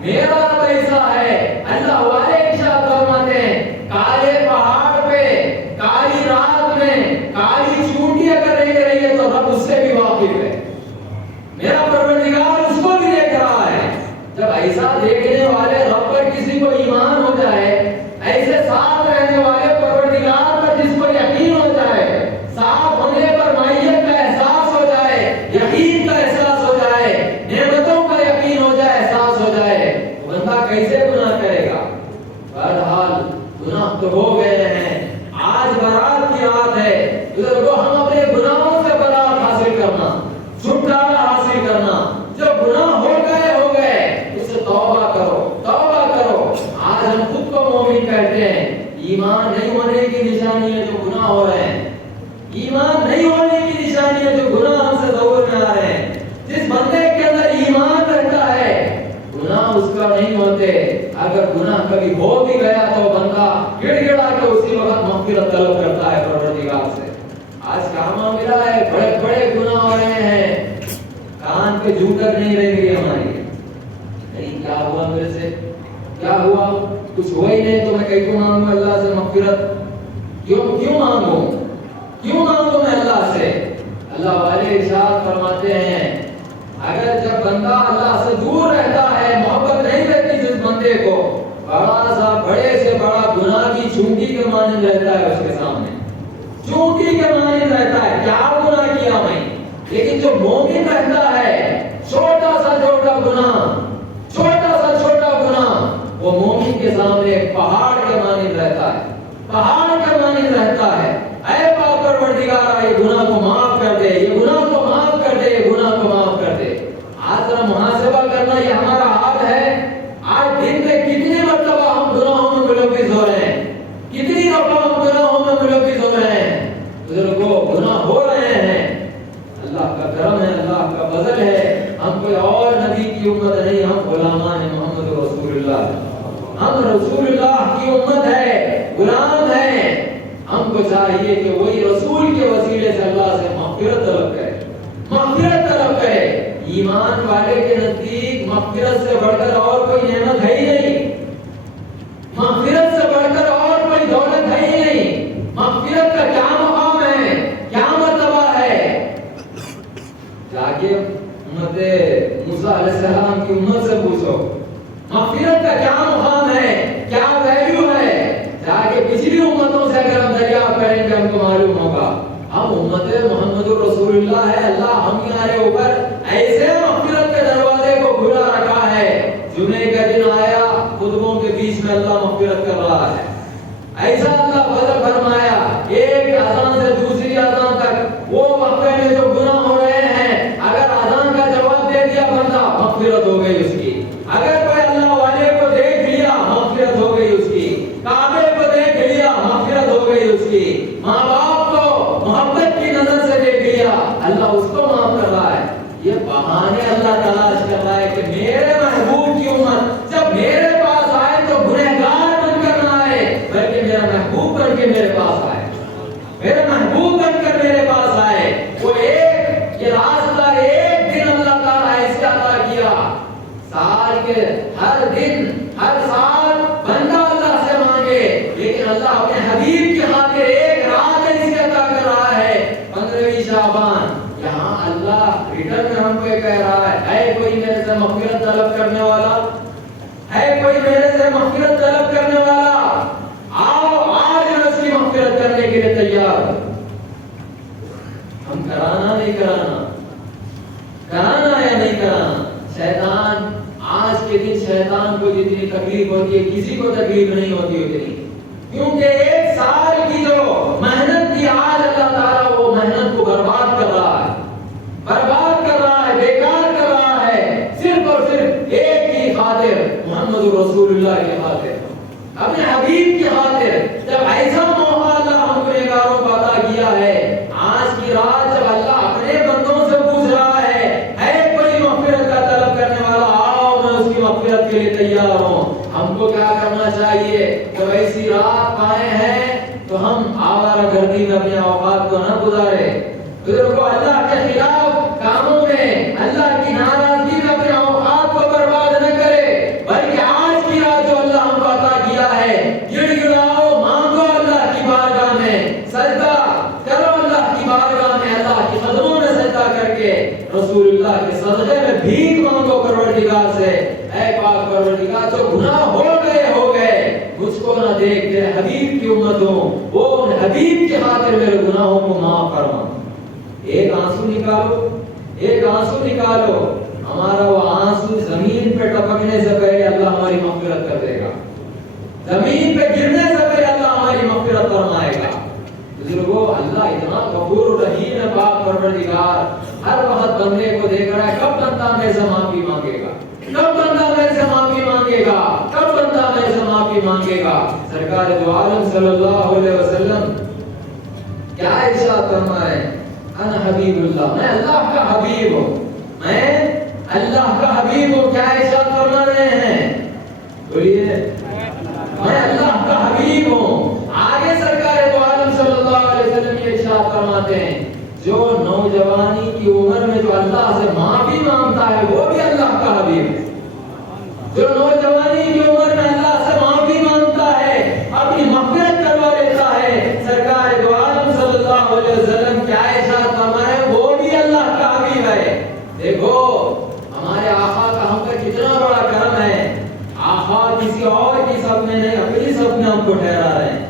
میرا رب ایسا ہے. اللہ والے ارشاد فرماتے ہیں کالے پہاڑ پہ کالی رات میں کالی چونٹی اگر رہی ہے تو رب اس سے بھی واقف ہے. میرا پروردگار اس کو بھی دیکھ رہا ہے. جب ایسا دیکھنے والے رب پر کسی کو ایمان ہو جائے, ایسے ساتھ رہنے والے پروردگار پر جس کو یقین ہو جائے, ساتھ ہونے پر معیت کا احساس ہو جائے, یقین کا احساس ہو جائے, نعمتوں کا یقین ہو جائے, احساس ہو جائے, بندہ کیسے گناہ کرے گا. بہرحال گناہ تو ہو گئے ہیں, آج برات کی رات ہے. بزرگوں ہم اپنے گناہوں سے برات حاصل کرنا, چھٹکارا حاصل کرنا. جو گناہ ہو گئے اس سے توبہ کرو, توبہ کرو. آج ہم خود کو مومن کہتے ہیں, ایمان نہیں ہونے کی نشانی ہے جو گناہ ہو رہے ہیں, ایمان نہیں ہونے کی نشانی ہے جو گناہ ہم سے دور میں آ رہے ہیں. جس بندے کے اندر ایمان رہتا ہے گناہ اس کا نہیں ہوتے. اگر گناہ کبھی ہو بھی گیا تو بندہ گڑ گڑا کے اسی وقت مغفرت طلب کرتا ہے پروردگار سے. آج کیا معاملہ ہے, بڑے بڑے گناہ ہو رہے ہیں, کان پہ جھوٹ تک نہیں رہ گئی ہماری. نہیں کیا ہوا میرے سے, کیا ہوا, کچھ ہوا ہی نہیں تو میں کیوں مانگوں اللہ سے مغفرت. کیوں مانگوں میں اللہ سے. اللہ والے ارشاد فرماتے ہیں اگر جب بندہ اللہ سے دور رہتا ہے, محبت نہیں رہتی جس بندے کو, بڑا سا بڑے سے بڑا گناہ بھی چونٹی کے مانند رہتا ہے اس کے سامنے, چونٹی کے مانند رہتا ہے. کیا گناہ کیا میں, لیکن جو مومن رہتا ہے چھوٹا سا چھوٹا گناہ وہ مومن کے سامنے پہاڑ کے مانند رہتا ہے, پہاڑ کے مانند رہتا ہے. اے پاک پروردگار یہ گناہ کو معاف کر دے, یہ گناہ کو معاف کر دے, یہ گناہ کو معاف کر دے. آج ذرا محاسبہ کرنا, یہ ہمارا حال ہے. آج دن میں کتنی مرتبہ ہم گناہوں میں ملوث ہو رہے ہیں, کتنی دفعہ ہم گناہوں میں ملوث ہو رہے ہیں. بزرگوں گناہ ہو رہے ہیں, اللہ. ہم رسول اللہ کی امت ہے, غلام ہیں. ہم کو چاہیے کہ وہی رسول کے وسیلے سے اللہ سے مغفرت طلب کرے, مغفرت طلب کرے. ایمان والے کے نزدیک مغفرت سے بڑھ کر اور کوئی نعمت ہے ہی نہیں, مغفرت سے بڑھ کر اور کوئی دولت ہے ہی نہیں. مغفرت کا کیا مقام ہے, کیا مرتبہ ہے؟ جا کے امت موسیٰ علیہ السلام کی امت سے پوچھو مغفرت کا کیا مقام ہے, کیا ویلیو ہے. جا کے پچھلی امتوں سے اگر ہم دریافت کریں گے ہم کو معلوم ہوگا. ہم امت محمد رسول اللہ ہے, اللہ ہمارے اوپر ایسے مغفرت کے دروازے کو کھلا رکھا ہے. جمعے کا دن آیا, خطبوں کے بیچ میں اللہ مغفرت کر رہا ہے. ایسا اللہ فضل فرمایا, ایک اذان سے دوسری اذان تک وہ وقفے میں جو گناہ ہو رہے ہیں, اگر اذان کا جواب دے دیا بندہ, مغفرت ہو گئی اس کی. اگر کوئی اللہ والے کو دیکھ لیا, مغفرت ہو گئی اس کی. کعبے کو دیکھ لیا, مغفرت ہو گئی اس کی. ماں باپ کو محبت کی نظر سے دیکھ لیا, اللہ اس کو معاف کر رہا ہے. یہ بہانے اللہ تلاش کر رہا ہے کہ میرے محبوب کی امت جب میرے پاس آئے تو گنہگار بن کر نہ آئے, بلکہ میرا محبوب بن کے میرے پاس آئے, میرا محبوب بن کر میرے پاس آئے. وہ ایک یہ راستہ ایک دن اللہ تعالیٰ ایسے عطا کیا, سال کے ہر دن ہر سال بندہ اللہ سے مانگے, لیکن اللہ اپنے حبیب کی خاطر ایک رات ایسی عطا کر رہا ہے, 15ویں شعبان. یہاں اللہ ریٹرن میں ہم کو کہہ رہا ہے کوئی میرے سے مغفرت طلب کرنے والا, ہے کوئی میرے سے مغفرت طلب کرنے والا, آؤ آج میں اس کی مغفرت کرنے کے لیے تیار. ہم کرانا نہیں کرانا, کرانا یا نہیں کرانا. شیطان آج کے دن شیطان کو جتنی تکلیف ہوتی ہے کسی کو تکلیف نہیں ہوتی اتنی, کیونکہ ایک سال کی جو محنت کی آج اللہ تعالیٰ وہ محنت کو برباد کر رہا ہے, برباد کر رہا ہے, بیکار کر رہا ہے, صرف اور صرف ایک ہی خاطر, محمد رسول اللہ کی خاطر, اپنے حبیب کی خاطر. جب ایسا موقع اللہ ہم کو نیکاروں کو عطا کیا ہے, آج کی رات جب اللہ اپنے بندوں سے پوچھ رہا ہے کوئی مغفرت کا طلب کرنے والا, آؤ میں اس کی مغفرت کے لیے تیار ہوں. ہم کو کیا کرنا چاہیے؟ جب ایسی رات پائے ہیں تو ہم آوارہ گردی میں اپنے اوقات کو نہ گزارے, بزرگوں اللہ کے خلاف کاموں میں, اللہ کی ناراضگی میں اپنے اوقات کو برباد نہ کرے, بلکہ آج کی رات جو اللہ ہم کو عطا کیا ہے, گڑ گڑاؤ, مانگو اللہ کی بارگاہ میں, سجدہ کرو اللہ کی بارگاہ میں, اللہ کی قدموں میں سجدہ کر کے رسول اللہ کے صدقے میں بھیک مانگو پروردگار سے. اے پاک پروردگار, جو گناہ ہو گئے مجھ کو نہ دیکھ, تیرے حبیب کی امت ہوں, وہ حبیب کی خاطر میرے گناہوں کو معاف فرما. ایک آنسو نکالو, ایک آنسو نکالو, ہمارا وہ آنسو زمین پہ ٹپکنے سے پہلے اللہ ہماری مغفرت کر دے گا, زمین پہ گرنے سے پہلے اللہ ہماری مغفرت فرمائے گا. بزرگوں اللہ اتنا غفور رحیم ہے, پاک پروردگار ہر وقت بندے کو دیکھ رہا ہے, کب بندہ میرے سے معافی مانگے گا, کب بندہ میرے سے معافی مانگے گا, کب بندہ میرے سے معافی مانگے گا. سرکار دو عالم صلی اللہ علیہ وسلم کیا ارشاد فرمائے, انا حبیب اللہ, میں اللہ کا حبیب ہوں, میں اللہ کا حبیب ہوں. کیا ارشاد فرما رہے ہیں, بولیے, میں اللہ کا حبیب ہوں. آگے سرکار دو عالم صلی اللہ علیہ وسلم یہ ارشاد فرماتے ہیں, جو نوجوانی کی عمر میں جو اللہ سے معافی مانگتا ہے وہ بھی اللہ کا حبیب ہے. جو نوجوانی کی عمر میں اللہ سے معافی مانگتا ہے, اپنی مغفرت کروا لیتا ہے, سرکار دو عالم صلی اللہ علیہ وسلم کیا ارشاد فرمائے, وہ بھی اللہ کا حبیب ہے. دیکھو ہمارے آقا کا ہم پر کتنا بڑا کرم ہے, آقا کسی اور کی سب میں نہیں, اپنی سب میں ہم کو ٹھہرا رہے ہیں,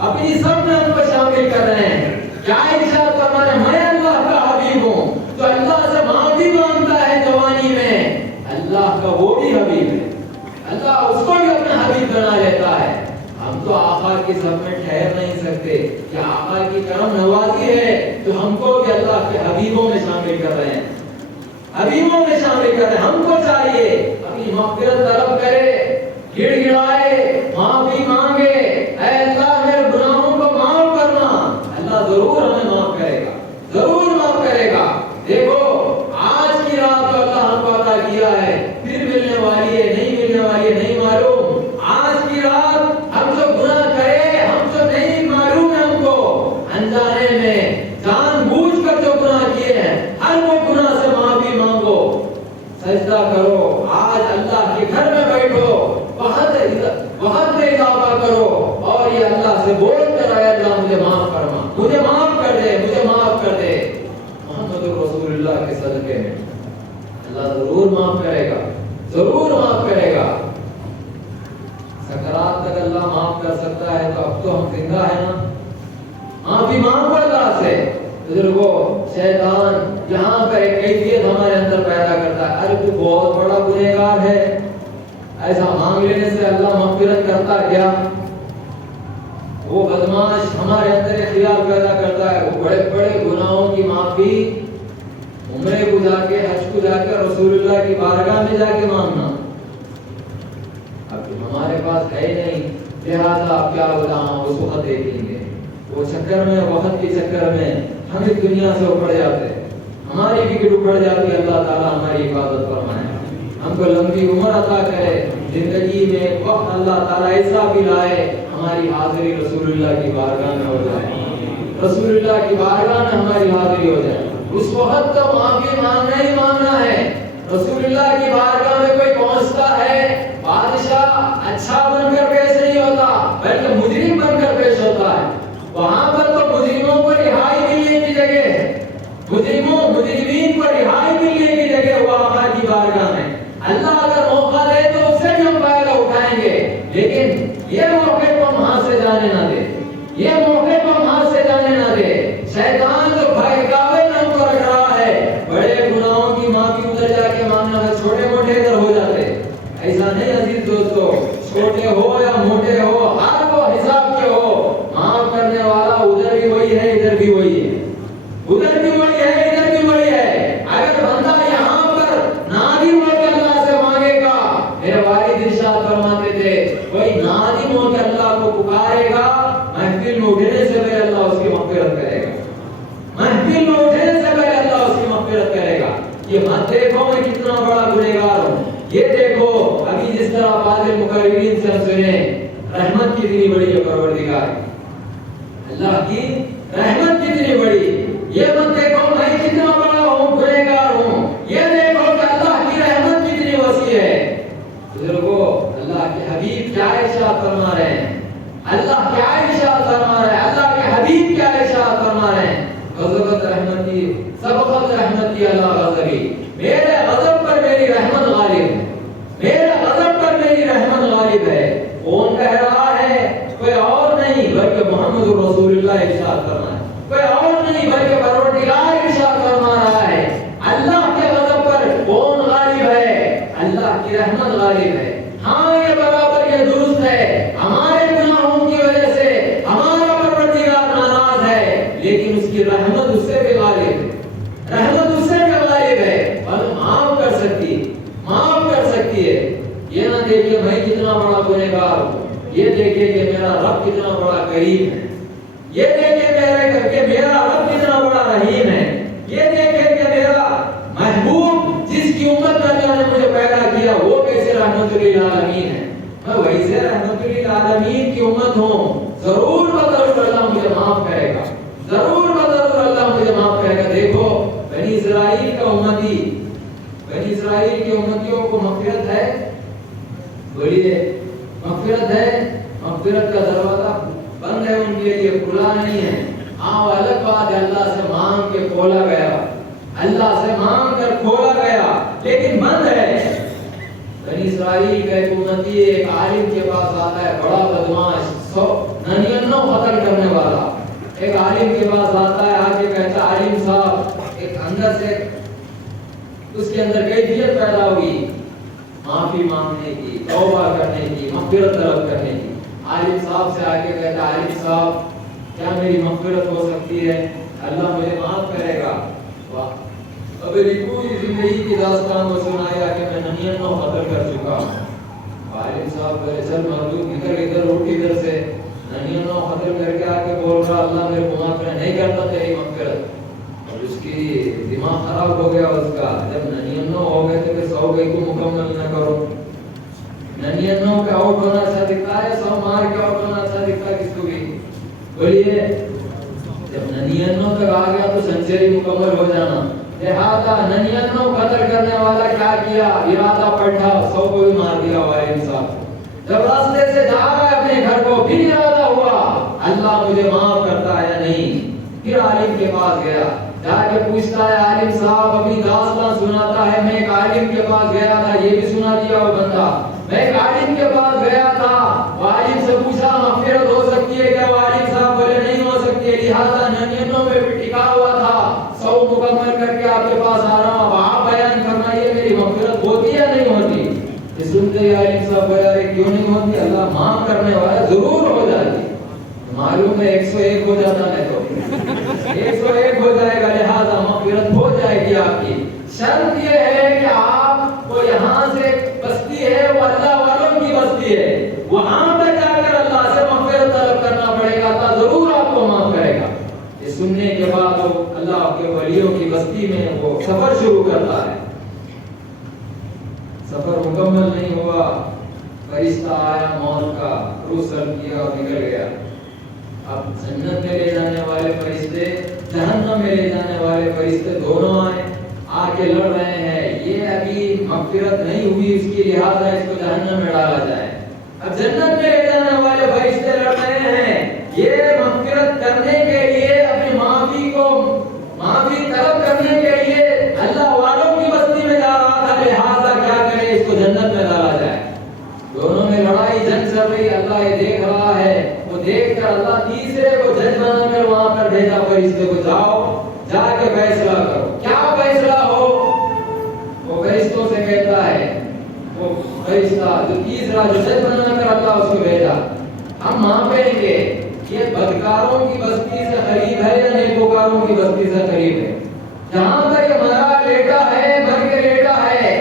اپنی سب میں ہم کو شامل کر رہے ہیں. کیا ارشاد فرمائے, میں اللہ کا حبیب ہوں. جو اللہ سے معافی مانگتا ہے جوانی میں, اللہ کا وہ بھی حبیب ہے, اللہ اس کو بھی اپنا حبیب بنا لیتا ہے. ہم تو آقا کی سب میں ٹھہر نہیں سکتے, کہ آقا کی کرم نوازی ہے تو ہم کو بھی اللہ کے حبیبوں میں شامل کر رہے ہیں, حبیبوں میں شامل کر رہے ہیں. ہم کو چاہیے اپنی مغفرت طلب کرے, گڑ گڑائے, معافی مانگے, اے اللہ میرے گناہوں کو معاف کرنا. اللہ ضرور ہمیں معاف کرے گا, ضرور معاف کرے گا. دیکھو آج کی رات تو اللہ ہم کو عطا کیا ہے, پھر ملنے والی ہے نہیں ملنے والی ہے نہیں معلوم, سجدہ کرو، آج اللہ کے گھر میں بیٹھو، وقت میں اضافہ کرو اور یہ اللہ سے بول کر آئے اللہ مجھے معاف فرما، مجھے معاف کر دے، مجھے معاف کر دے۔ محمد رسول اللہ کے صدقے میں اللہ ضرور معاف کرے گا، ضرور معاف کرے گا۔ سکرات تک اللہ معاف کر سکتا ہے تو اب تو ہم زندہ ہیں نا، معافی مانگو اللہ سے۔ بزرگوں، شیطان یہاں پر ایک کیفیت ہمارے اندر پیدا کرتا ہے، ارے تو بہت بڑا گنہگار ہے، ایسا مانگ لینے سے اللہ مغفرت کرتا کیا؟ وہ بدماش ہمارے اندر ایک خیال پیدا کرتا ہے، وہ بڑے بڑے گناہوں کی معافی عمرے کو جا کے، حج کو جا کے، رسول اللہ کی بارگاہ میں جا کے مانگنا۔ اب ہمارے پاس ہے نہیں، لہٰذا اب کیا بتانا، اس وقت دیکھیں گے، وہ چکر میں، وقت کے چکر میں ہم اس دنیا سے اکھڑ جاتے، ہماری وکٹ اکھڑ جاتی۔ اللہ تعالیٰ ہماری حفاظت فرمائے، ہم کو لمبی عمر عطا کرے، زندگی میں ایک وقت اللہ تعالیٰ ایسا بھی لائے ہماری حاضری رسول اللہ کی بارگاہ میں ہو جائے، رسول اللہ کی بارگاہ میں ہماری حاضری ہو جائے۔ اس وقت تو معافی مانگنا ہی مانگنا ہے۔ رسول اللہ کی بارگاہ میں کوئی پہنچتا ہے، بادشاہ اچھا بن کر پیش نہیں ہوتا بلکہ مجرم بن کر پیش ہوتا ہے۔ وہاں پر تو مجرموں کو رہائی ملنے کی جگہ ہے، مجرمین کو رہائی ملنے کی جگہ ہوا وہاں کی بارگاہ میں۔ اللہ اگر موقع دے تو اس سے بھی ہم فائدہ اٹھائیں گے، لیکن یہ موقع کو ہم ہاتھ سے جانے نہ دے، یہ موقع کو ہم ہاتھ سے جانے نہ دے۔ شیطان جو بہکاوے میں ہم کو رکھ رہا ہے، بڑے گناہوں کی معافی ادھر جا کے مانگنا ہے، چھوٹے موٹے ادھر ہو جاتے، ایسا نہیں عزیز دوستو، چھوٹے ہو یا موٹے ہو، ہر وہ حساب کے ہو، معاف کرنے والا ادھر بھی وہی ہے، ادھر بھی وہی ہے، ادھر بھی وہی ہے، ادھر بھی وہی ہے۔ اگر بندہ یہاں پر نادم ہو کے اللہ سے مانگے گا، میرے والد ارشاد فرماتے تھے، کوئی نادم ہو کے اللہ کو پکارے گا، محفل میں اٹھنے سے پہلے اللہ اس کی مغفرت کرے گا، محفل میں اٹھنے سے پہلے اللہ اس کی مغفرت کرے گا۔ یہ مت دیکھو میں کتنا بڑا گنہگار ہوں، یہ دیکھو ابھی جس طرح بعض مقررین سے ہم سنے، رحمت کتنی بڑی ہے پروردگار، اللہ کی رحمت کتنی بڑی، یہ مت دیکھو میں کتنا بڑا ہوں، گنہگار ہوں، یہ دیکھو کہ اللہ کی رحمت کتنی وسیع ہے۔ بزرگوں، اللہ کے حبیب کیا ارشاد فرما رہے ہیں، اللہ کیا ارشاد فرما رہے ہیں، اللہ کے حبیب کیا ارشاد فرما رہے ہیں، غضبت رحمتی سبقت رحمتی اللہ غضبی، میرے غضب پر میری رحمت غالب ہے، میرے غضب پر میری رحمت غالب ہے۔ کون کہہ رہا ہے؟ کوئی اور نہیں بلکہ محمد رسول اللہ ارشاد فرما ہے، کوئی اور نہیں بلکہ پروردگار ارشاد فرما رہا ہے۔ اللہ کے غضب پر کون غالب ہے؟ اللہ کی رحمت غالب ہے۔ ہاں یہ برابر یہ درست ہے، ہمارے گناہوں کی وجہ سے ہمارا پروردگار ناراض ہے، لیکن اس کی رحمت اس سے بھی غالب ہے، رحمت اس سے بھی غالب ہے اور معاف کر سکتی ہے، معاف کر سکتی ہے۔ یہ نہ دیکھیے میں کتنا بڑا گنہگار ہوں، یہ دیکھیے کہ میرا رب کتنا بڑا کریم ہے، یہ دیکھیے کہ میرا رب کتنا بڑا رحیم ہے، یہ دیکھیے کہ میرا محبوب جس کی امت میں اللہ نے مجھے پیدا کیا وہ کیسے رحمت للعالمین ہے، میں ویسے رحمت للعالمین کی امت ہوں، ضرور بضرور اللہ مجھے معاف کرے گا، ضرور بضرور اللہ مجھے معاف کرے گا۔ دیکھو بنی اسرائیل کا امتی، بنی اسرائیل کے امتیوں کو مغفرت ہے، بولیے مغفرت ہے، مغفرت کا دروازہ بند ہے ان کے لیے، کھلا نہیں ہے۔ ہاں وہ الگ بات ہے، اللہ سے مانگ کے کھولا گیا، اللہ سے مانگ کر کھولا گیا، لیکن بند ہے۔ بنی اسرائیل کا ایک امتی ایک عالم کے پاس آتا ہے، بڑا بدماش، 99 قتل کرنے والا، ایک عالم کے پاس آتا ہے، آ کے کہتا ہے عالم صاحب، ایک اندر سے اس کے اندر کیفیت پیدا ہوئی معافی مانگنے کی، توبہ کرنے کی، مغفرت طلب کرنے کی۔ عالم صاحب سے آگے کہتا ہے عالم صاحب کیا میری مغفرت ہو سکتی ہے، اللہ مجھے معاف کرے گا؟ واہ، اب میری پوری زندگی کی داستان کو سنایا کہ میں 99 قتل کر چکا ہوں۔ عالم صاحب کہے چل مردود ادھر اٹھ ادھر سے، 99 قتل کر کے آ کے بول رہا اللہ میرے کو معاف کرے، نہیں کرتا تیری مغفرت۔ اور اس کی دماغ خراب ہو گیا اس کا، جب 99 ہو گئے تو پھر 100 گئی کو مکمل نہ کرو، 99 کا آؤٹ ہونا اچھا دکھتا ہے، 100 مار کے آؤٹ ہونا اچھا دکھتا ہے کس کو بھی؟ بولیے جب 99 تک آ گیا تو سنچری مکمل ہو جانا، لہذا 99 قتل کرنے والا کیا کیا ارادہ پڑھا 100 کو بھی مار دیا عالم صاحب. جب راستے سے جا رہا ہے اپنے گھر کو پھر ارادہ ہوا اللہ مجھے معاف کرتا ہے یا نہیں. پھر عالم کے پاس گیا, جا کے پوچھتا ہے عالم صاحب اپنی داستان سناتا ہے میں ایک عالم کے پاس گیا تھا, یہ بھی سنا دیا وہ بندہ. میں ایک عالم کے پاس گیا تھا, عالم سے پوچھا مغفرت ہو سکتی ہے کیا؟ عالم صاحب بولے نہیں ہو سکتی ہے, لہٰذا 99 میں ٹکا ہوا تھا 100 مکمل کر کے آپ کے پاس آ رہا ہوں, اب آپ بیان کرنا یہ میری مغفرت ہوتی یا نہیں ہوتی؟ یہ سنتے ہی عالم صاحب بولے ارے کیوں نہیں ہوتی, اللہ معاف کرنے والا ضرور ہو جاتی. معلوم ہے 101 ہو جاتا ہے تو 101 ہو جائے گا, لہذا مغفرت ہو جائے گی آپ کی. شرط یہ ہے کہ آپ کو یہاں سے بستی ہے وہ اللہ والوں کی بستی ہے, وہاں پہ جا کر اللہ سے مغفرت طلب کرنا پڑے گا, اللہ ضرور آپ کو معاف کرے گا. یہ سننے کے بعد وہ اللہ کے ولیوں کی بستی میں وہ سفر شروع کرتا ہے. سفر مکمل نہیں ہوا, فرشتہ آیا موت کا, روح سلب کیا اور نکل گیا. اب جنت میں لے جانے والے فرشتے جہنم میں لے جانے والے فرشتے دونوں آئے, آ کے لڑ رہے ہیں. یہ ابھی مغفرت نہیں ہوئی اس کی, لہٰذا اس کو جہنم میں ڈالا جائے. اب جنت میں لے جانے والے فرشتے لڑ رہے ہیں, یہ مغفرت کرنے کے لیے اپنی معافی طلب کرنے کے لیے اللہ والوں کی بستی میں جا رہا تھا, لہٰذا کیا کرے اس کو جنت میں ڈالا جائے. دونوں میں لڑائی جنگ چل رہی, اللہ یہ دیکھ رہا ہے. وہ دیکھ کر اللہ تیسرے کو جج بنا کر وہاں پر بھیجا فرشتے کو, جاؤ جا کے فیصلہ کرو, کیا فیصلہ ہو. وہ فرشتوں سے کہتا ہے, وہ فرشتہ جو تیسرا جو جج بنا کر اللہ اس کو بھیجا, ہم مانپیں گے یہ بدکاروں کی بستی سے قریب ہے یا نیکوکاروں کی بستی سے قریب ہے. جہاں پر یہ مرا لیٹا ہے, مر کے لیٹا ہے,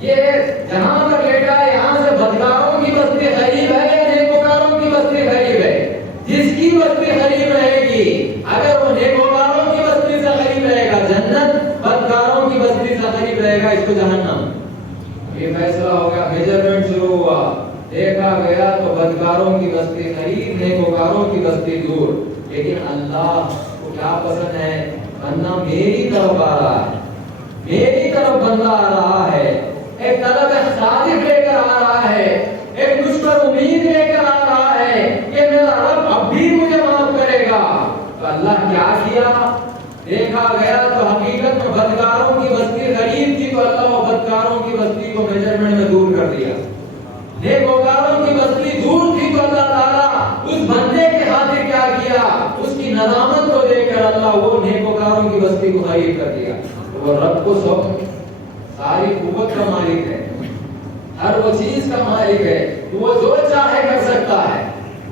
یہ جہاں پر لیٹا ہے یہاں سے بدکاروں کی بستی قریب ہے یا نیکوکاروں کی بستی قریب ہے؟ جس کی بستی قریب رہے گی, اگر وہ نیکوکاروں کی بستی سے قریب رہے گا جنت, بدکاروں کی بستی سے قریب رہے گا اس کو جہنم. یہ فیصلہ ہو گیا, میجرمنٹ شروع ہوا, دیکھا گیا تو بدکاروں کی بستی قریب, نیکوکاروں کی بستی دور. لیکن اللہ کو کیا پسند ہے, بندہ میری طرف آ رہا ہے, میری طرف بندہ آ رہا ہے, ایک طلب صادق لے کر آ رہا ہے, ایک مجھ پر امید لے کر آ رہا ہے کہ میرا رب اب بھی مجھے معاف کرے گا. تو اللہ کیا کیا, دیکھا گیا تو حقیقت میں بدکاروں کی بستی قریب تھی, تو اللہ وہ بدکاروں کی بستی کو میجرمنٹ میں دور کر دیا. نیکوکاروں کی بستی دور تھی, تو اللہ تعالیٰ اس بندے کے خاطر کیا کیا, اس کی ندامت کو دیکھ کر اللہ وہ نیکوکاروں کی بستی کو قریب کر دیا. وہ رب کو سب ساری قوت کا مالک ہے, ہر وہ چیز کا مالک ہے, وہ جو چاہے کر سکتا ہے,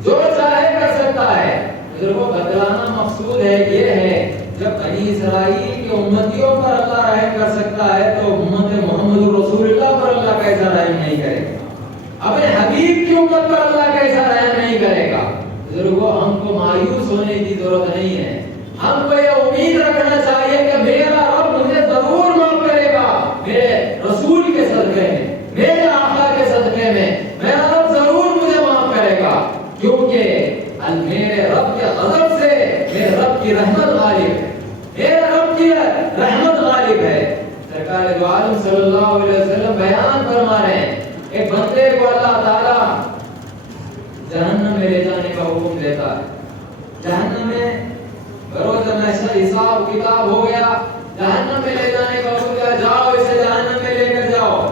جو چاہے کر سکتا ہے. بزرگوں بتلانا مقصود ہے یہ ہے, جب بنی اسرائیل کی امتیوں پر اللہ رحم کر سکتا ہے تو امت محمد رسول اللہ پر اللہ کیسا رحم نہیں کرے گا, اپنے حبیب کی امت پر اللہ کیسا رحم نہیں کرے گا. بزرگوں ہم کو مایوس ہونے کی ضرورت نہیں ہے, ہم کو یہ امید رکھنا چاہیے کہ میرا رب مجھے ضرور معاف کرے گا, میرے رسول کے صدقے میں, میرے آقا کے صدقے میں میرا رب ضرور مجھے معاف کرے گا, کیونکہ میرے رب کے غضب سے میرے رب کی رحمت غالب ہے, میرے رب کی رحمت غالب ہے. سرکار دو عالم صلی اللہ علیہ وسلم بیان فرما رہے ہیں, ایک بندے کو اللہ تعالیٰ جہنم میں لے جانے کا حکم دیتا ہے. جہنم میں بروز محشر حساب کتاب ہو گیا, جہنم میں لے جانے کا حکم دیا, جاؤ اسے جہنم میں لے کر جاؤ.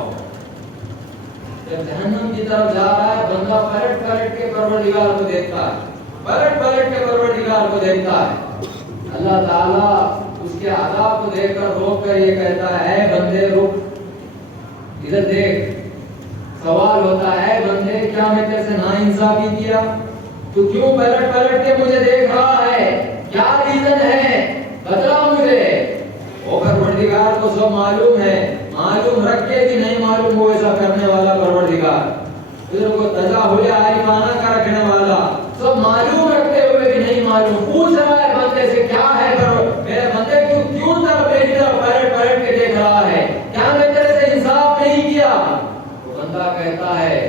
جب جہنم کی طرف جا رہا ہے, بندہ پلٹ پلٹ کے پروردگار کو دیکھتا ہے, پلٹ پلٹ کے پروردگار کو دیکھتا ہے. اللہ تعالیٰ اس کے عذاب کو دیکھ کر روک کر یہ کہتا ہے, بندے رک, ادھر دیکھ. سوال ہوتا ہے, بندے کیا میں تیرے سے ناانصافی کیا, تو کیوں پلٹ پلٹ کے مجھے دیکھ رہا ہے, کیا ریزن ہے, بتلا مجھے. وہ پروردگار کو سب معلوم ہے, معلوم رکھ کے بھی نہیں معلوم وہ ایسا کرنے والا پروردگار, پھر کو تجاہل عارفانہ کا رکھنے والا, سب معلوم رکھتے ہوئے بھی نہیں معلوم, پوچھ رہا ہے بندے سے کیا ہے, میرے بندے کیوں طرف میری طرف پلٹ پلٹ کے دیکھ رہا ہے, کیا میں تیرے سے انصاف نہیں کیا. وہ بندہ کہتا ہے,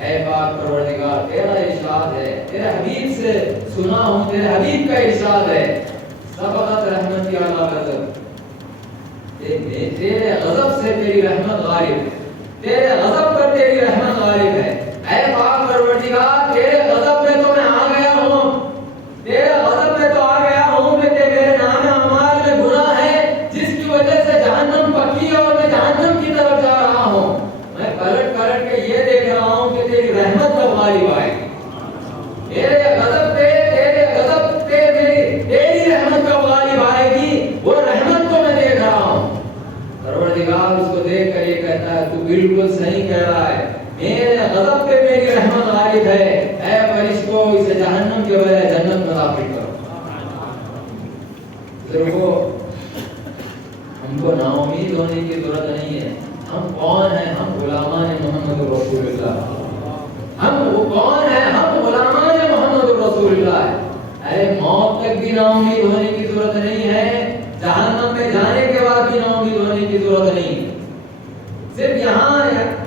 اے پاک پروردگار تیرا ارشاد ہے, تیرے حبیب سے سنا ہوں, تیرے حبیب کا ارشاد ہے, سبقت رحمتی علی غضب, تیرے غضب سے تیری رحمت غالب ہے، تیرے غضب پر تیری رحمت غالب ہے۔ اے پاک پروردگار تیرے غضب میں تو میں آ گیا ہوں، تیرے غضب میں تو آ گیا ہوں کہ میرے نام اعمال میں گناہ ہے جس کی وجہ سے جہنم پکی ہے اور میں جہنم کی طرف جا رہا ہوں۔ میں پلٹ پلٹ کے یہ دیکھ رہا ہوں کہ تیری رحمت کب غالب آئے گی، تیرے غضب پہ تیری رحمت کب غالب آئے گی، وہ رحمت کو میں دیکھ رہا ہوں۔ پروردگار اس کو دیکھ کر یہ کہتا ہے تو بالکل صحیح کہہ رہا ہے، میرے غضب پہ میری رحمت غالب ہے، اے فرشتوں اسے جہنم کے بجائے جنت میں داخل کرو۔ دیکھو ہم کو نا امید ہونے کی ضرورت نہیں ہے، ہم کون ہیں؟ ہم غلامان محمد رسول اللہ، ہم وہ کون ہیں؟ ہم غلامان محمد رسول اللہ۔ ارے موت تک بھی نا امید ہونے کی ضرورت نہیں ہے، جہنم میں جانے کے بعد بھی نا امید ہونے کی ضرورت نہیں، صرف یہاں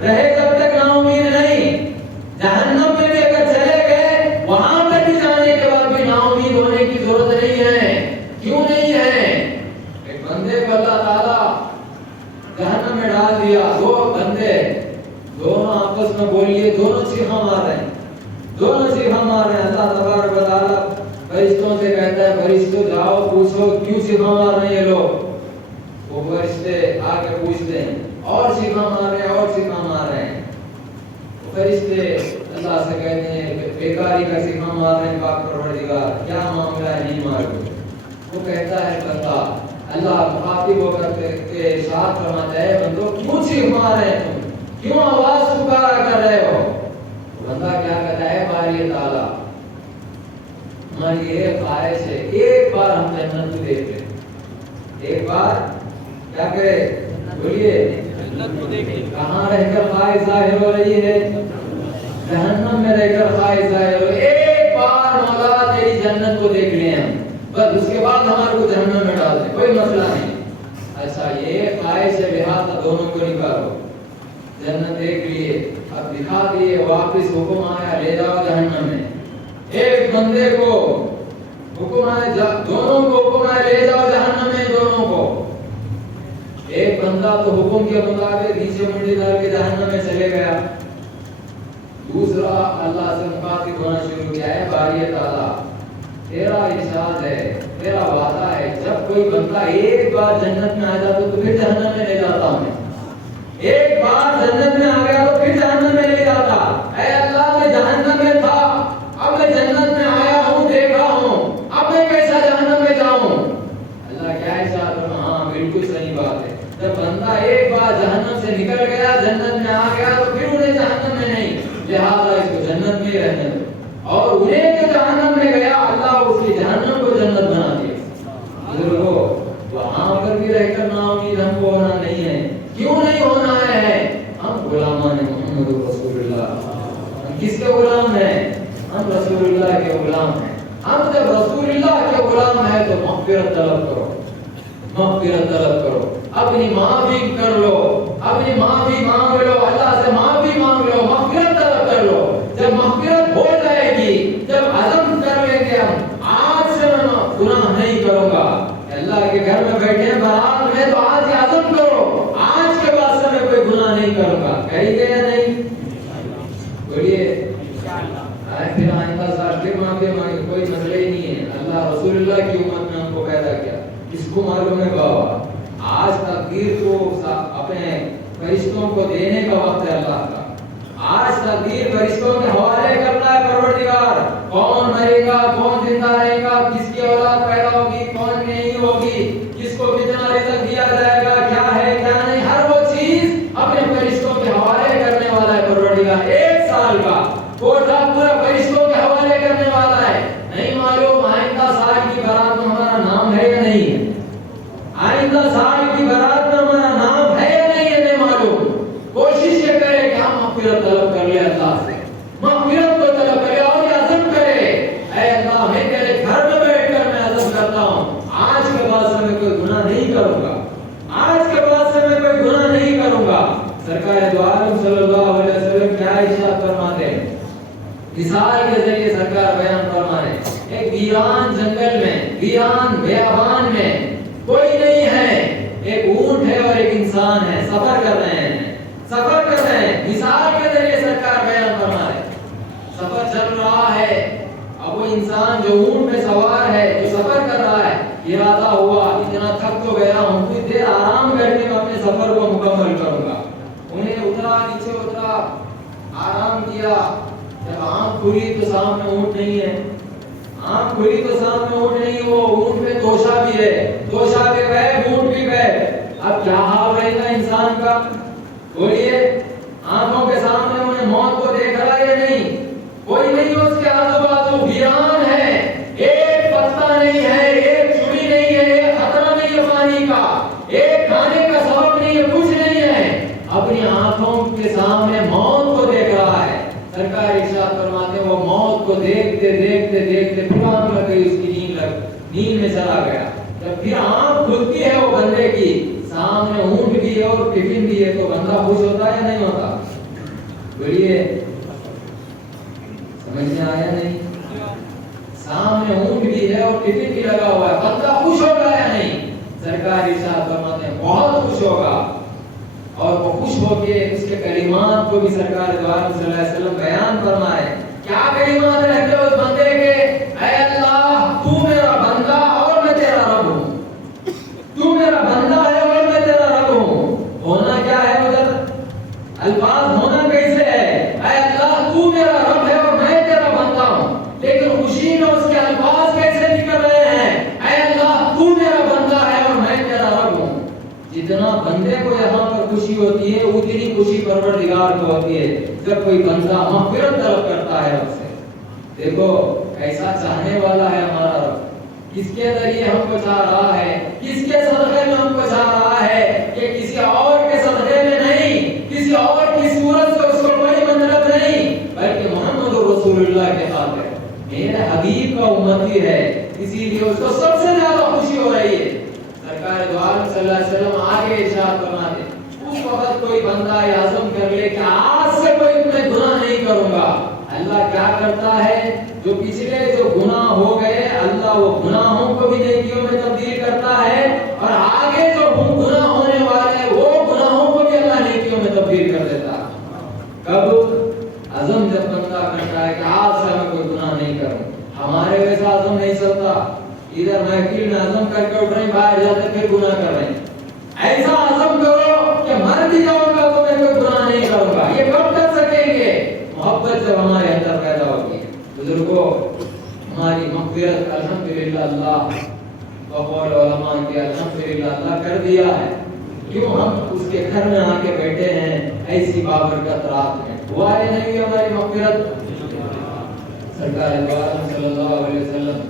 رہے جب تک نا امید نہیں، جہنم میں بھی اگر چلے گئے وہاں پر بھی جانے کے بعد بھی نا امید ہونے کی ضرورت نہیں ہے۔ کیوں نہیں ہے؟ ایک بندے کو اللہ تعالیٰ جہنم میں ڈال دیا، دو بندے دونوں آپس میں بول لیے، دونوں چیخاں مار رہے ہیں، دونوں چیخاں مار رہے ہیں۔ اللہ تبارک و تعالیٰ فرشتوں سے کہتا ہے فرشتوں جاؤ پوچھو کیوں چیخاں مار رہے ہیں یہ لوگ۔ وہ فرشتے آ کے پوچھتے ہیں اور چیخاں مار رہے ہیں اور چیخاں مار رہے ہیں۔ فرشتے اللہ سے کہتے ہیں بیکاری کا چیخاں مار رہے ہیں، پاک پروردگار کیا معاملہ ہے نہیں مار دو۔ وہ کہتا ہے بندہ، اللہ مخاطب ہو کر کے ارشاد فرماتا ہے بندو کیوں چیخ مار رہے ہیں تم، کیوں آواز پکارا کر رہے ہو؟ بندہ کیا کہتا ہے باری تعالیٰ ہماری یہ خواہش ہے ایک بار ہم جنت کو دیکھ لیں، ایک بار کیا کرے بولیے جنت کو دیکھ لیں۔ کہاں رہ کر خواہش ظاہر ہو رہی ہے؟ جہنم میں رہ کر خواہش ظاہر ہو، ایک بار مولا تیری جنت کو دیکھ لیں ہم، بس اس کے بعد ہمارے کو جہنم میں ڈال دیں، کوئی مسئلہ نہیں۔ اچھا یہ خواہش ہے لہٰذا دونوں کو نکالو، جنت دیکھ لیے اب دکھا دیے، واپس حکم آیا لے جاؤ جہنم میں۔ ایک بندے کو حکم آیا، دونوں کو حکم آیا لے جاؤ جہنم میں دونوں کو۔ ایک بندہ تو حکم کے مطابق نیچے منڈی ڈال کے جہنم میں چلے گیا، دوسرا اللہ سے مخاطب ہونا شروع کیا ہے باری تعالیٰ تیرا ارشاد ہے، تیرا وعدہ ہے جب کوئی بندہ ایک بار جنت میں آ جاتا تو پھر جہنم میں لے جاتا ہوں میں، ایک بار جنت میں آ گیا تو پھر جہنم میں لے جاتا۔ اے اللہ میں جہنم میں تھا، اب میں جنت میں آیا ہوں، دیکھا ہوں، اب میں کیسا جہنم میں جاؤں؟ اللہ کیا ارشاد فرمایا؟ ہاں بالکل صحیح بات ہے، جب بندہ ایک بار جہنم سے نکل گیا جنت میں آ گیا تو پھر انہیں جہنم میں نہیں، لہٰذا اس کو جنت میں رہنے دو۔ اور انہیں جو جہنم میں گیا اللہ اس کی جہنم کو جنت بنا دیا۔ بزرگوں وہاں پر بھی رہ کر نا امید ہم کو ہونا نہیں ہے، کیوں نہیں ہونا ہے؟ ہم غلامان محمد رسول اللہ، ہم کس کے غلام ہیں؟ ہم رسول اللہ کے غلام ہیں۔ ہم جب رسول اللہ کے غلام ہیں تو مغفرت طلب کرو، مغفرت طلب کرو، اپنی معافی کر لو، اپنی معافی مانگ لو، اللہ سے معافی مانگ لو، مغفرت طلب کر لو۔ جب مغفرت ہو جائے گی، جب عزم کر لیں گے ہم آج سے میں گناہ نہیں کروں گا، اللہ کے گھر میں بیٹھے ہیں بارات میں تو آج ہی عزم کرو آج کے بعد سے میں کوئی گناہ نہیں کروں گا، کہیں گے یا نہیں؟ بولیے پھر آئندہ سال پھر معافی مانگے، کوئی مسئلہ ہی نہیں ہے۔ اللہ رسول اللہ کی امت میں ہم کو پیدا کیا، اس کو معلوم ہے بابا آج تقدیر کو اپنے فرشتوں کو دینے کا وقت ہے اللہ کا، آج تقدیر فرشتوں کے حوالے کرنا ہے پروردگار، کون مرے گا، کون زندہ رہے گا، کس کی اولاد پیدا ہوگی، کون نہیں ہوگی، کس کو کتنا رزق دیا جائے گا، کیا ہے کیا نہیں، ہر وہ چیز اپنے فرشتوں کے حوالے کرنے والا ہے پروردگار۔ ایک سال کا کوٹا پورا فرشتوں کے حوالے کرنے والا ہے۔ نہیں معلوم آئندہ سال کی برات میں ہمارا نام ہے یا نہیں ہے، آئندہ سال کی برات میں ہمارا نام ہے یا نہیں ہے، نہیں معلوم۔ کوشش یہ کرے کہ ہم مغفرت طلب کر لیں اللہ سے، مغفرت کو طلب کرے اور یہ عزم کرے اے اللہ میں تیرے گھر میں بیٹھ کر میں عزم کرتا ہوں آج کے بعد سے میں کوئی گناہ نہیں کروں گا، آج کے بعد سے میں کوئی گناہ نہیں کروں گا۔ سرکار دو عالم صلی اللہ علیہ وسلم کیا ارشاد فرماتے ہیں، مثال کے ذریعے سرکار بیان فرمانے، ایک ویران جنگل میں، ویران بیابان میں کوئی نہیں ہے، ایک اونٹ انسان ہیں، سفر کر رہے ہیں، سفر کر رہے ہیں، مثال کے ذریعے سرکار بیان فرما رہے ہیں۔ سفر چل رہا ہے، اب وہ انسان جو اونٹ پہ سوار ہے، جو سفر کر رہا ہے، ارادہ ہوا اتنا تھک تو گیا ہوں، کچھ دیر آرام کر کے میں اپنے سفر کو مکمل کروں گا۔ انہیں اترا، نیچے اترا، آرام کیا، جب آنکھ کھلی تو سامنے اونٹ نہیں ہے، آنکھ کھلی تو سامنے اونٹ نہیں، وہ اونٹ پہ توشا بھی ہے، توشا پہ بیٹھ، اونٹ بھی بیٹھ، اب کیا حال رہے گا انسان کا؟ بولیے، آنکھوں کے سامنے انہیں موت کو دیکھ رہا ہے یا نہیں؟ کوئی نہیں، اس کے آزو بازو ویران ہے، ایک پتا نہیں ہے، ایک چوڑی نہیں ہے، ایک خطرہ نہیں ہے پانی کا، ایک کھانے کا سبب نہیں ہے، کچھ نہیں ہے، اپنی آنکھوں کے سامنے موت کو دیکھ رہا ہے۔ سرکار ارشاد فرماتے ہیں وہ موت کو دیکھتے دیکھتے دیکھتے پھر آنکھ لگ گئی، اس کی نیند میں چلا گیا۔ جب پھر آنکھ کھلتی ہے وہ بندے کی، سامنے اونٹ بھی ہے اور ٹفن بھی ہے، تو بندہ خوش ہوتا ہے یا نہیں ہوتا؟ بولیے، سمجھ میں آیا نہیں؟ سامنے اونٹ بھی ہے اور ٹفن بھی لگا ہوا ہے، بندہ خوش ہوگا یا نہیں؟ سرکار ارشاد فرماتے ہیں بہت خوش ہوگا، اور وہ خوش ہو کے اس کے کلمات کو بھی سرکار دو عالم صلی اللہ علیہ وسلم بیان فرمائے۔ کیا کلمات رہتے اس بندے کے؟ اے اللہ، تو میرا بندہ اور میں تیرا رب ہوں، تو میرا بندہ ہے اور میں تیرا رب ہوں۔ ہونا کیا ہے ادھر؟ الفاظ ہونا کیسے ہے؟ اے اللہ، تو میرا رب ہے اور میں تیرا بندہ ہوں، لیکن خوشی میں اس کے الفاظ کیسے نکل رہے ہیں؟ اے اللہ، تو میرا بندہ ہے اور میں تیرا رب ہوں۔ جتنا بندے کو یہاں پر خوشی ہوتی ہے، اتنی خوشی پروردگار کو ہوتی ہے جب کوئی بندہ مغفرت طلب کرتا ہے رب سے۔ دیکھو ایسا چاہنے والا ہے ہمارا رب، کس کے ذریعے ہم کو چاہ رہا ہے، کس کے صدقے میں ہم کو چاہ رہا ہے، کہ کسی اور کے صدقے میں نہیں، کسی اور کی صورت سے اس کو کوئی مطلب نہیں، بلکہ محمد رسول اللہ کے خاطر میرے حبیب کا امتی ہے، اسی لیے اس کو سب سے زیادہ خوشی ہو رہی ہے۔ سرکار دو عالم صلی اللہ علیہ وسلم آگے ارشاد فرماتے ہیں، اس وقت کوئی بندہ یہ عزم کر لے کہ آج سے کوئی میں گناہ نہیں کروں گا، اللہ کیا کرتا ہے؟ جو پچھلے جو گناہ ہو گئے، اللہ وہ گناہوں کو بھی نیکیوں میں تبدیل کرتا ہے، اور آگے جو گناہ ہونے والے وہ گناہوں کو بھی اللہ نیکیوں میں تبدیل کر دیتا ہے۔ کب؟ عزم جب بندہ کرتا ہے کہ آج سے میں کوئی گناہ نہیں کروں۔ ہمارے ویسا عزم نہیں چلتا، ادھر محفل میں عزم کر کے اٹھ رہے ہیں، باہر جاتے پھر گناہ کر رہے ہیں۔ ایسا عزم کرو کہ مر بھی جاؤں گا تو میں کوئی گناہ نہیں کروں گا۔ یہ کب کر سکیں گے؟ محبت جب ہمارے اندر پیدا ہوگی۔ بزرگوں، ہماری مغفرت الحمدللہ اللہ بقول علماء کے الحمدللہ اللہ کر دیا ہے، کیوں ہم اس کے گھر میں آ کے بیٹھے ہیں ایسی بابرکت رات میں؟ ہوا ہے نہیں ہماری مغفرت؟ سرکار دو عالم صلی اللہ علیہ وسلم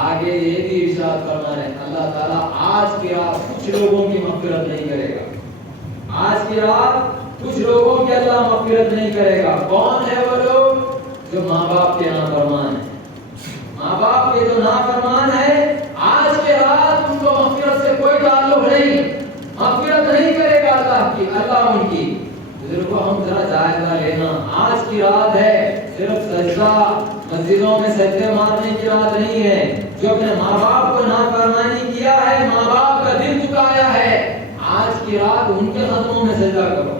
آگے یہ بھی ارشاد فرما رہے ہیں، اللہ تعالیٰ آج کی رات کچھ لوگوں کی مغفرت نہیں کرے گا، آج کی رات کچھ لوگوں کی اللہ مغفرت نہیں کرے گا۔ کون ہے وہ لوگ؟ جو ماں باپ کے نافرمان ہیں۔ ماں باپ کے جو نافرمان ہیں، آج کے رات ان کو مغفرت سے کوئی تعلق نہیں، مغفرت نہیں کرے گا اللہ ان کی۔ بزرگوں، ہم ذرا جائزہ لینا، آج کی رات ہے، صرف سجدہ مسجدوں میں سجدے مارنے کی رات نہیں ہے۔ جو اپنے ماں باپ کو نافرمانی کیا ہے، ماں باپ کا دل دکھایا ہے، آج کی رات ان کے قدموں میں سجدہ کرو،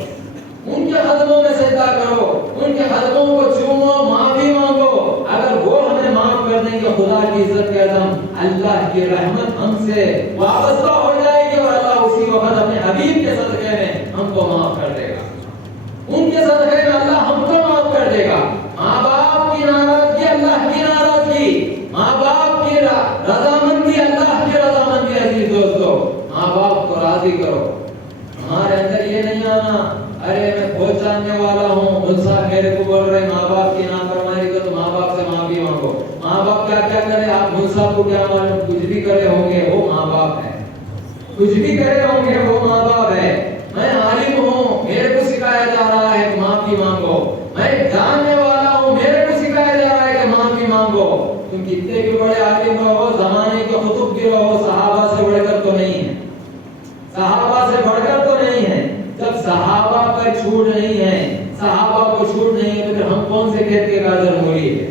ان کے قدموں میں سجدہ کرو، ان کے قدموں کو چومو، معافی مانگو۔ اگر وہ ہمیں معاف کر دیں گے، خدا کی عزت کے عظم اللہ کی رحمت ہم سے وابستہ ہو جائے گی، اور اللہ اسی وقت اپنے حبیب کے صدقے میں ہم کو معاف کر دے گا، ان کے صدقے میں اللہ ہم کو معاف کر دے گا۔ ماں باپ کی ناراضگی اللہ کی ناراضگی، ماں باپ کی رضامندی اللہ کی رضامندی۔ عزیز دوستو، ماں باپ کو راضی کرو۔ ہمارے اندر یہ نہیں آنا، ارے میں بہت جاننے والا ہوں، مجھ صاحب میرے کو بول رہے ماں باپ کی نافرمانی کرو تو ماں باپ سے معافی مانگو۔ ماں باپ کیا کیا کرے، آپ مجھ صاحب کو کیا معلوم، کچھ بھی کرے ہوں گے وہ ماں باپ ہے، کچھ بھی کرے ہوں گے وہ ماں باپ ہے۔ میں عالم ہوں، میرے کو سکھایا جا رہا ہے کہ معافی مانگو، میں جاننے والا ہوں، میرے کو سکھایا جا رہا ہے کہ معافی مانگو۔ تم کتنے بھی بڑے عالم رہو، زمانے کے قطب بھی رہو، صحابہ سے بڑھ کر تو نہیں ہے، صحابہ سے بڑھ کر تو نہیں ہے۔ جب صحابہ پر چھوٹ نہیں ہے، صحابہ کو چھوٹ نہیں ہے، تو پھر ہم کون سے کھیت کے گاجر مولی ہے؟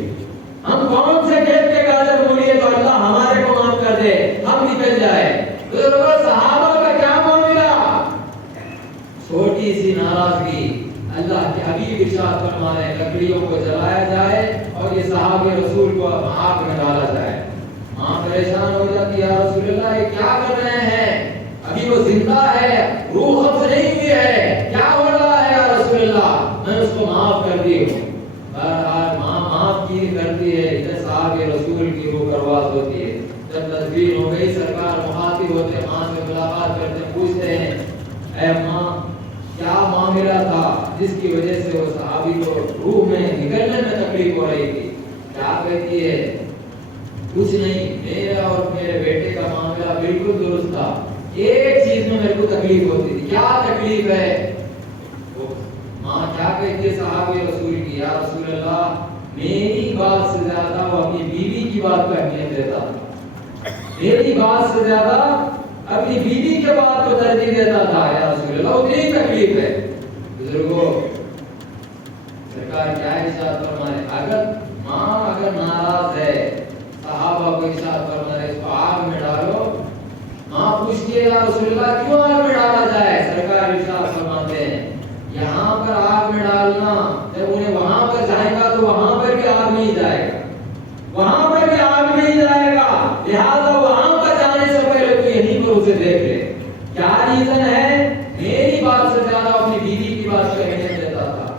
ہم کون سے کھیت کے گاجر مولی ہے؟ تو اللہ ہمارے کو معاف کر دے، ہم نکل جائے۔ صحابہ کا کیا معاملہ؟ چھوٹی سی ناراضگی اللہ کے حبیب ارشاد فرما رہے ہیں لکڑیوں کو جلایا جائے اور یہ صحابہ رسول کو آگ میں ڈالا جائے. ماں پریشان ہو جاتی ہے یا رسول اللہ یہ کیا کر رہے ہیں؟ ابھی وہ زندہ ہے، روح قبض نہیں ہوئی ہے، کیا ہو رہا ہے یا رسول اللہ؟ میں اس کو معاف کر دی ہوں. بہرحال ماں معاف کی کرتی ہے، ادھر صحابہ رسول کی روح پرواز ہوتی ہے. جب تدبیر ہو گئی سرکار مخاطب ہوتے ماں سے ملاقات کرتے پوچھتے ہیں اے ماں کیا معاملہ تھا جس کی وجہ سے وہ صحابی کو روح میں نکلنے میں تکلیف ہو رہی تھی؟ کیا کہتی ہے کچھ نہیں، میرا اور میرے بیٹے کا معاملہ بالکل درست تھا، ایک چیز میں میرے کو تکلیف ہوتی تھی. کیا تکلیف ہے؟ ماں کیا کہتی ہے صحابی رسول کی یا رسول اللہ میری بات سے زیادہ وہ اپنی بیوی کی بات کو اہمیت دیتا تھا، میری بات سے زیادہ اپنی بیوی کے بات کو ترجیح دیتا تھا یا رسول اللہ، اتنی تکلیف ہے. بزرگوں سرکار کیا ارشاد فرما رہے اگر ناراض ہے صحابہ کو ارشاد فرما رہے اس کو آگ میں ڈالو. ماں پوچھتی ہے یا رسول اللہ کیوں آگ میں ڈالا جائے؟ سرکار ارشاد فرماتے ہیں یہاں پر آگ میں ڈالنا جب انہیں وہاں پر جائے گا تو وہاں پر بھی آگ نہیں جائے گا، وہاں پر بھی آگ نہیں جائے گا، لہذا وہاں پر جانے سے پہلے تو یہیں پر اسے دیکھ لے. کیا ریزن ہے؟ میری بات سے زیادہ اپنی بیوی کی بات کو اہمیت دیتا تھا.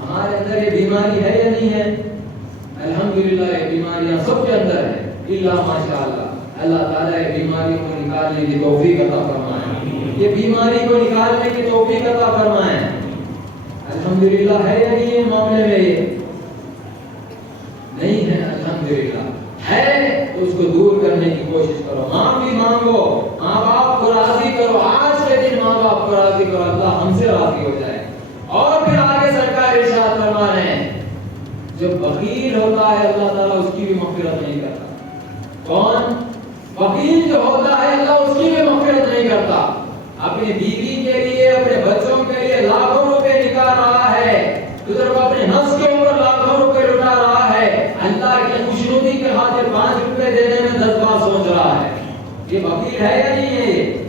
ہمارے اندر یہ بیماری ہے یا نہیں ہے؟ الحمدللہ یہ بیماریاں سب کے اندر ہیں الا ماشاءاللہ. اللہ تعالیٰ یہ بیماریوں کو نکالنے کی توفیق عطا فرمائے، یہ بیماری کو نکالنے کی توفیق عطا فرمائے. الحمدللہ ہے یا نہیں ہے معاملے میں؟ یہ نہیں ہے الحمدللہ. ہے تو اس کو دور کرنے کی کوشش کرو. معافی مانگو، ماں باپ کو راضی کرو. آج کے دن ماں باپ کو راضی کرو، اللہ ہم سے راضی ہو جائے. اور پھر آگے سرکار ارشاد فرما رہے ہیں جو بخیل ہوتا ہے اللہ تعالیٰ اس کی بھی مغفرت نہیں کرتا. کون؟ بخیل جو ہوتا ہے اللہ اس کی بھی مغفرت نہیں کرتا. اپنی بیوی کے لیے اپنے بچوں کے لیے لاکھوں روپے نکال رہا ہے، ادھر وہ اپنے نفس کے اوپر لاکھوں روپے لٹا رہا ہے، اللہ کی خوشنودی کے خاطر 5 روپے دینے میں 10 بار سوچ رہا ہے. یہ بخیل ہے یا نہیں ہے؟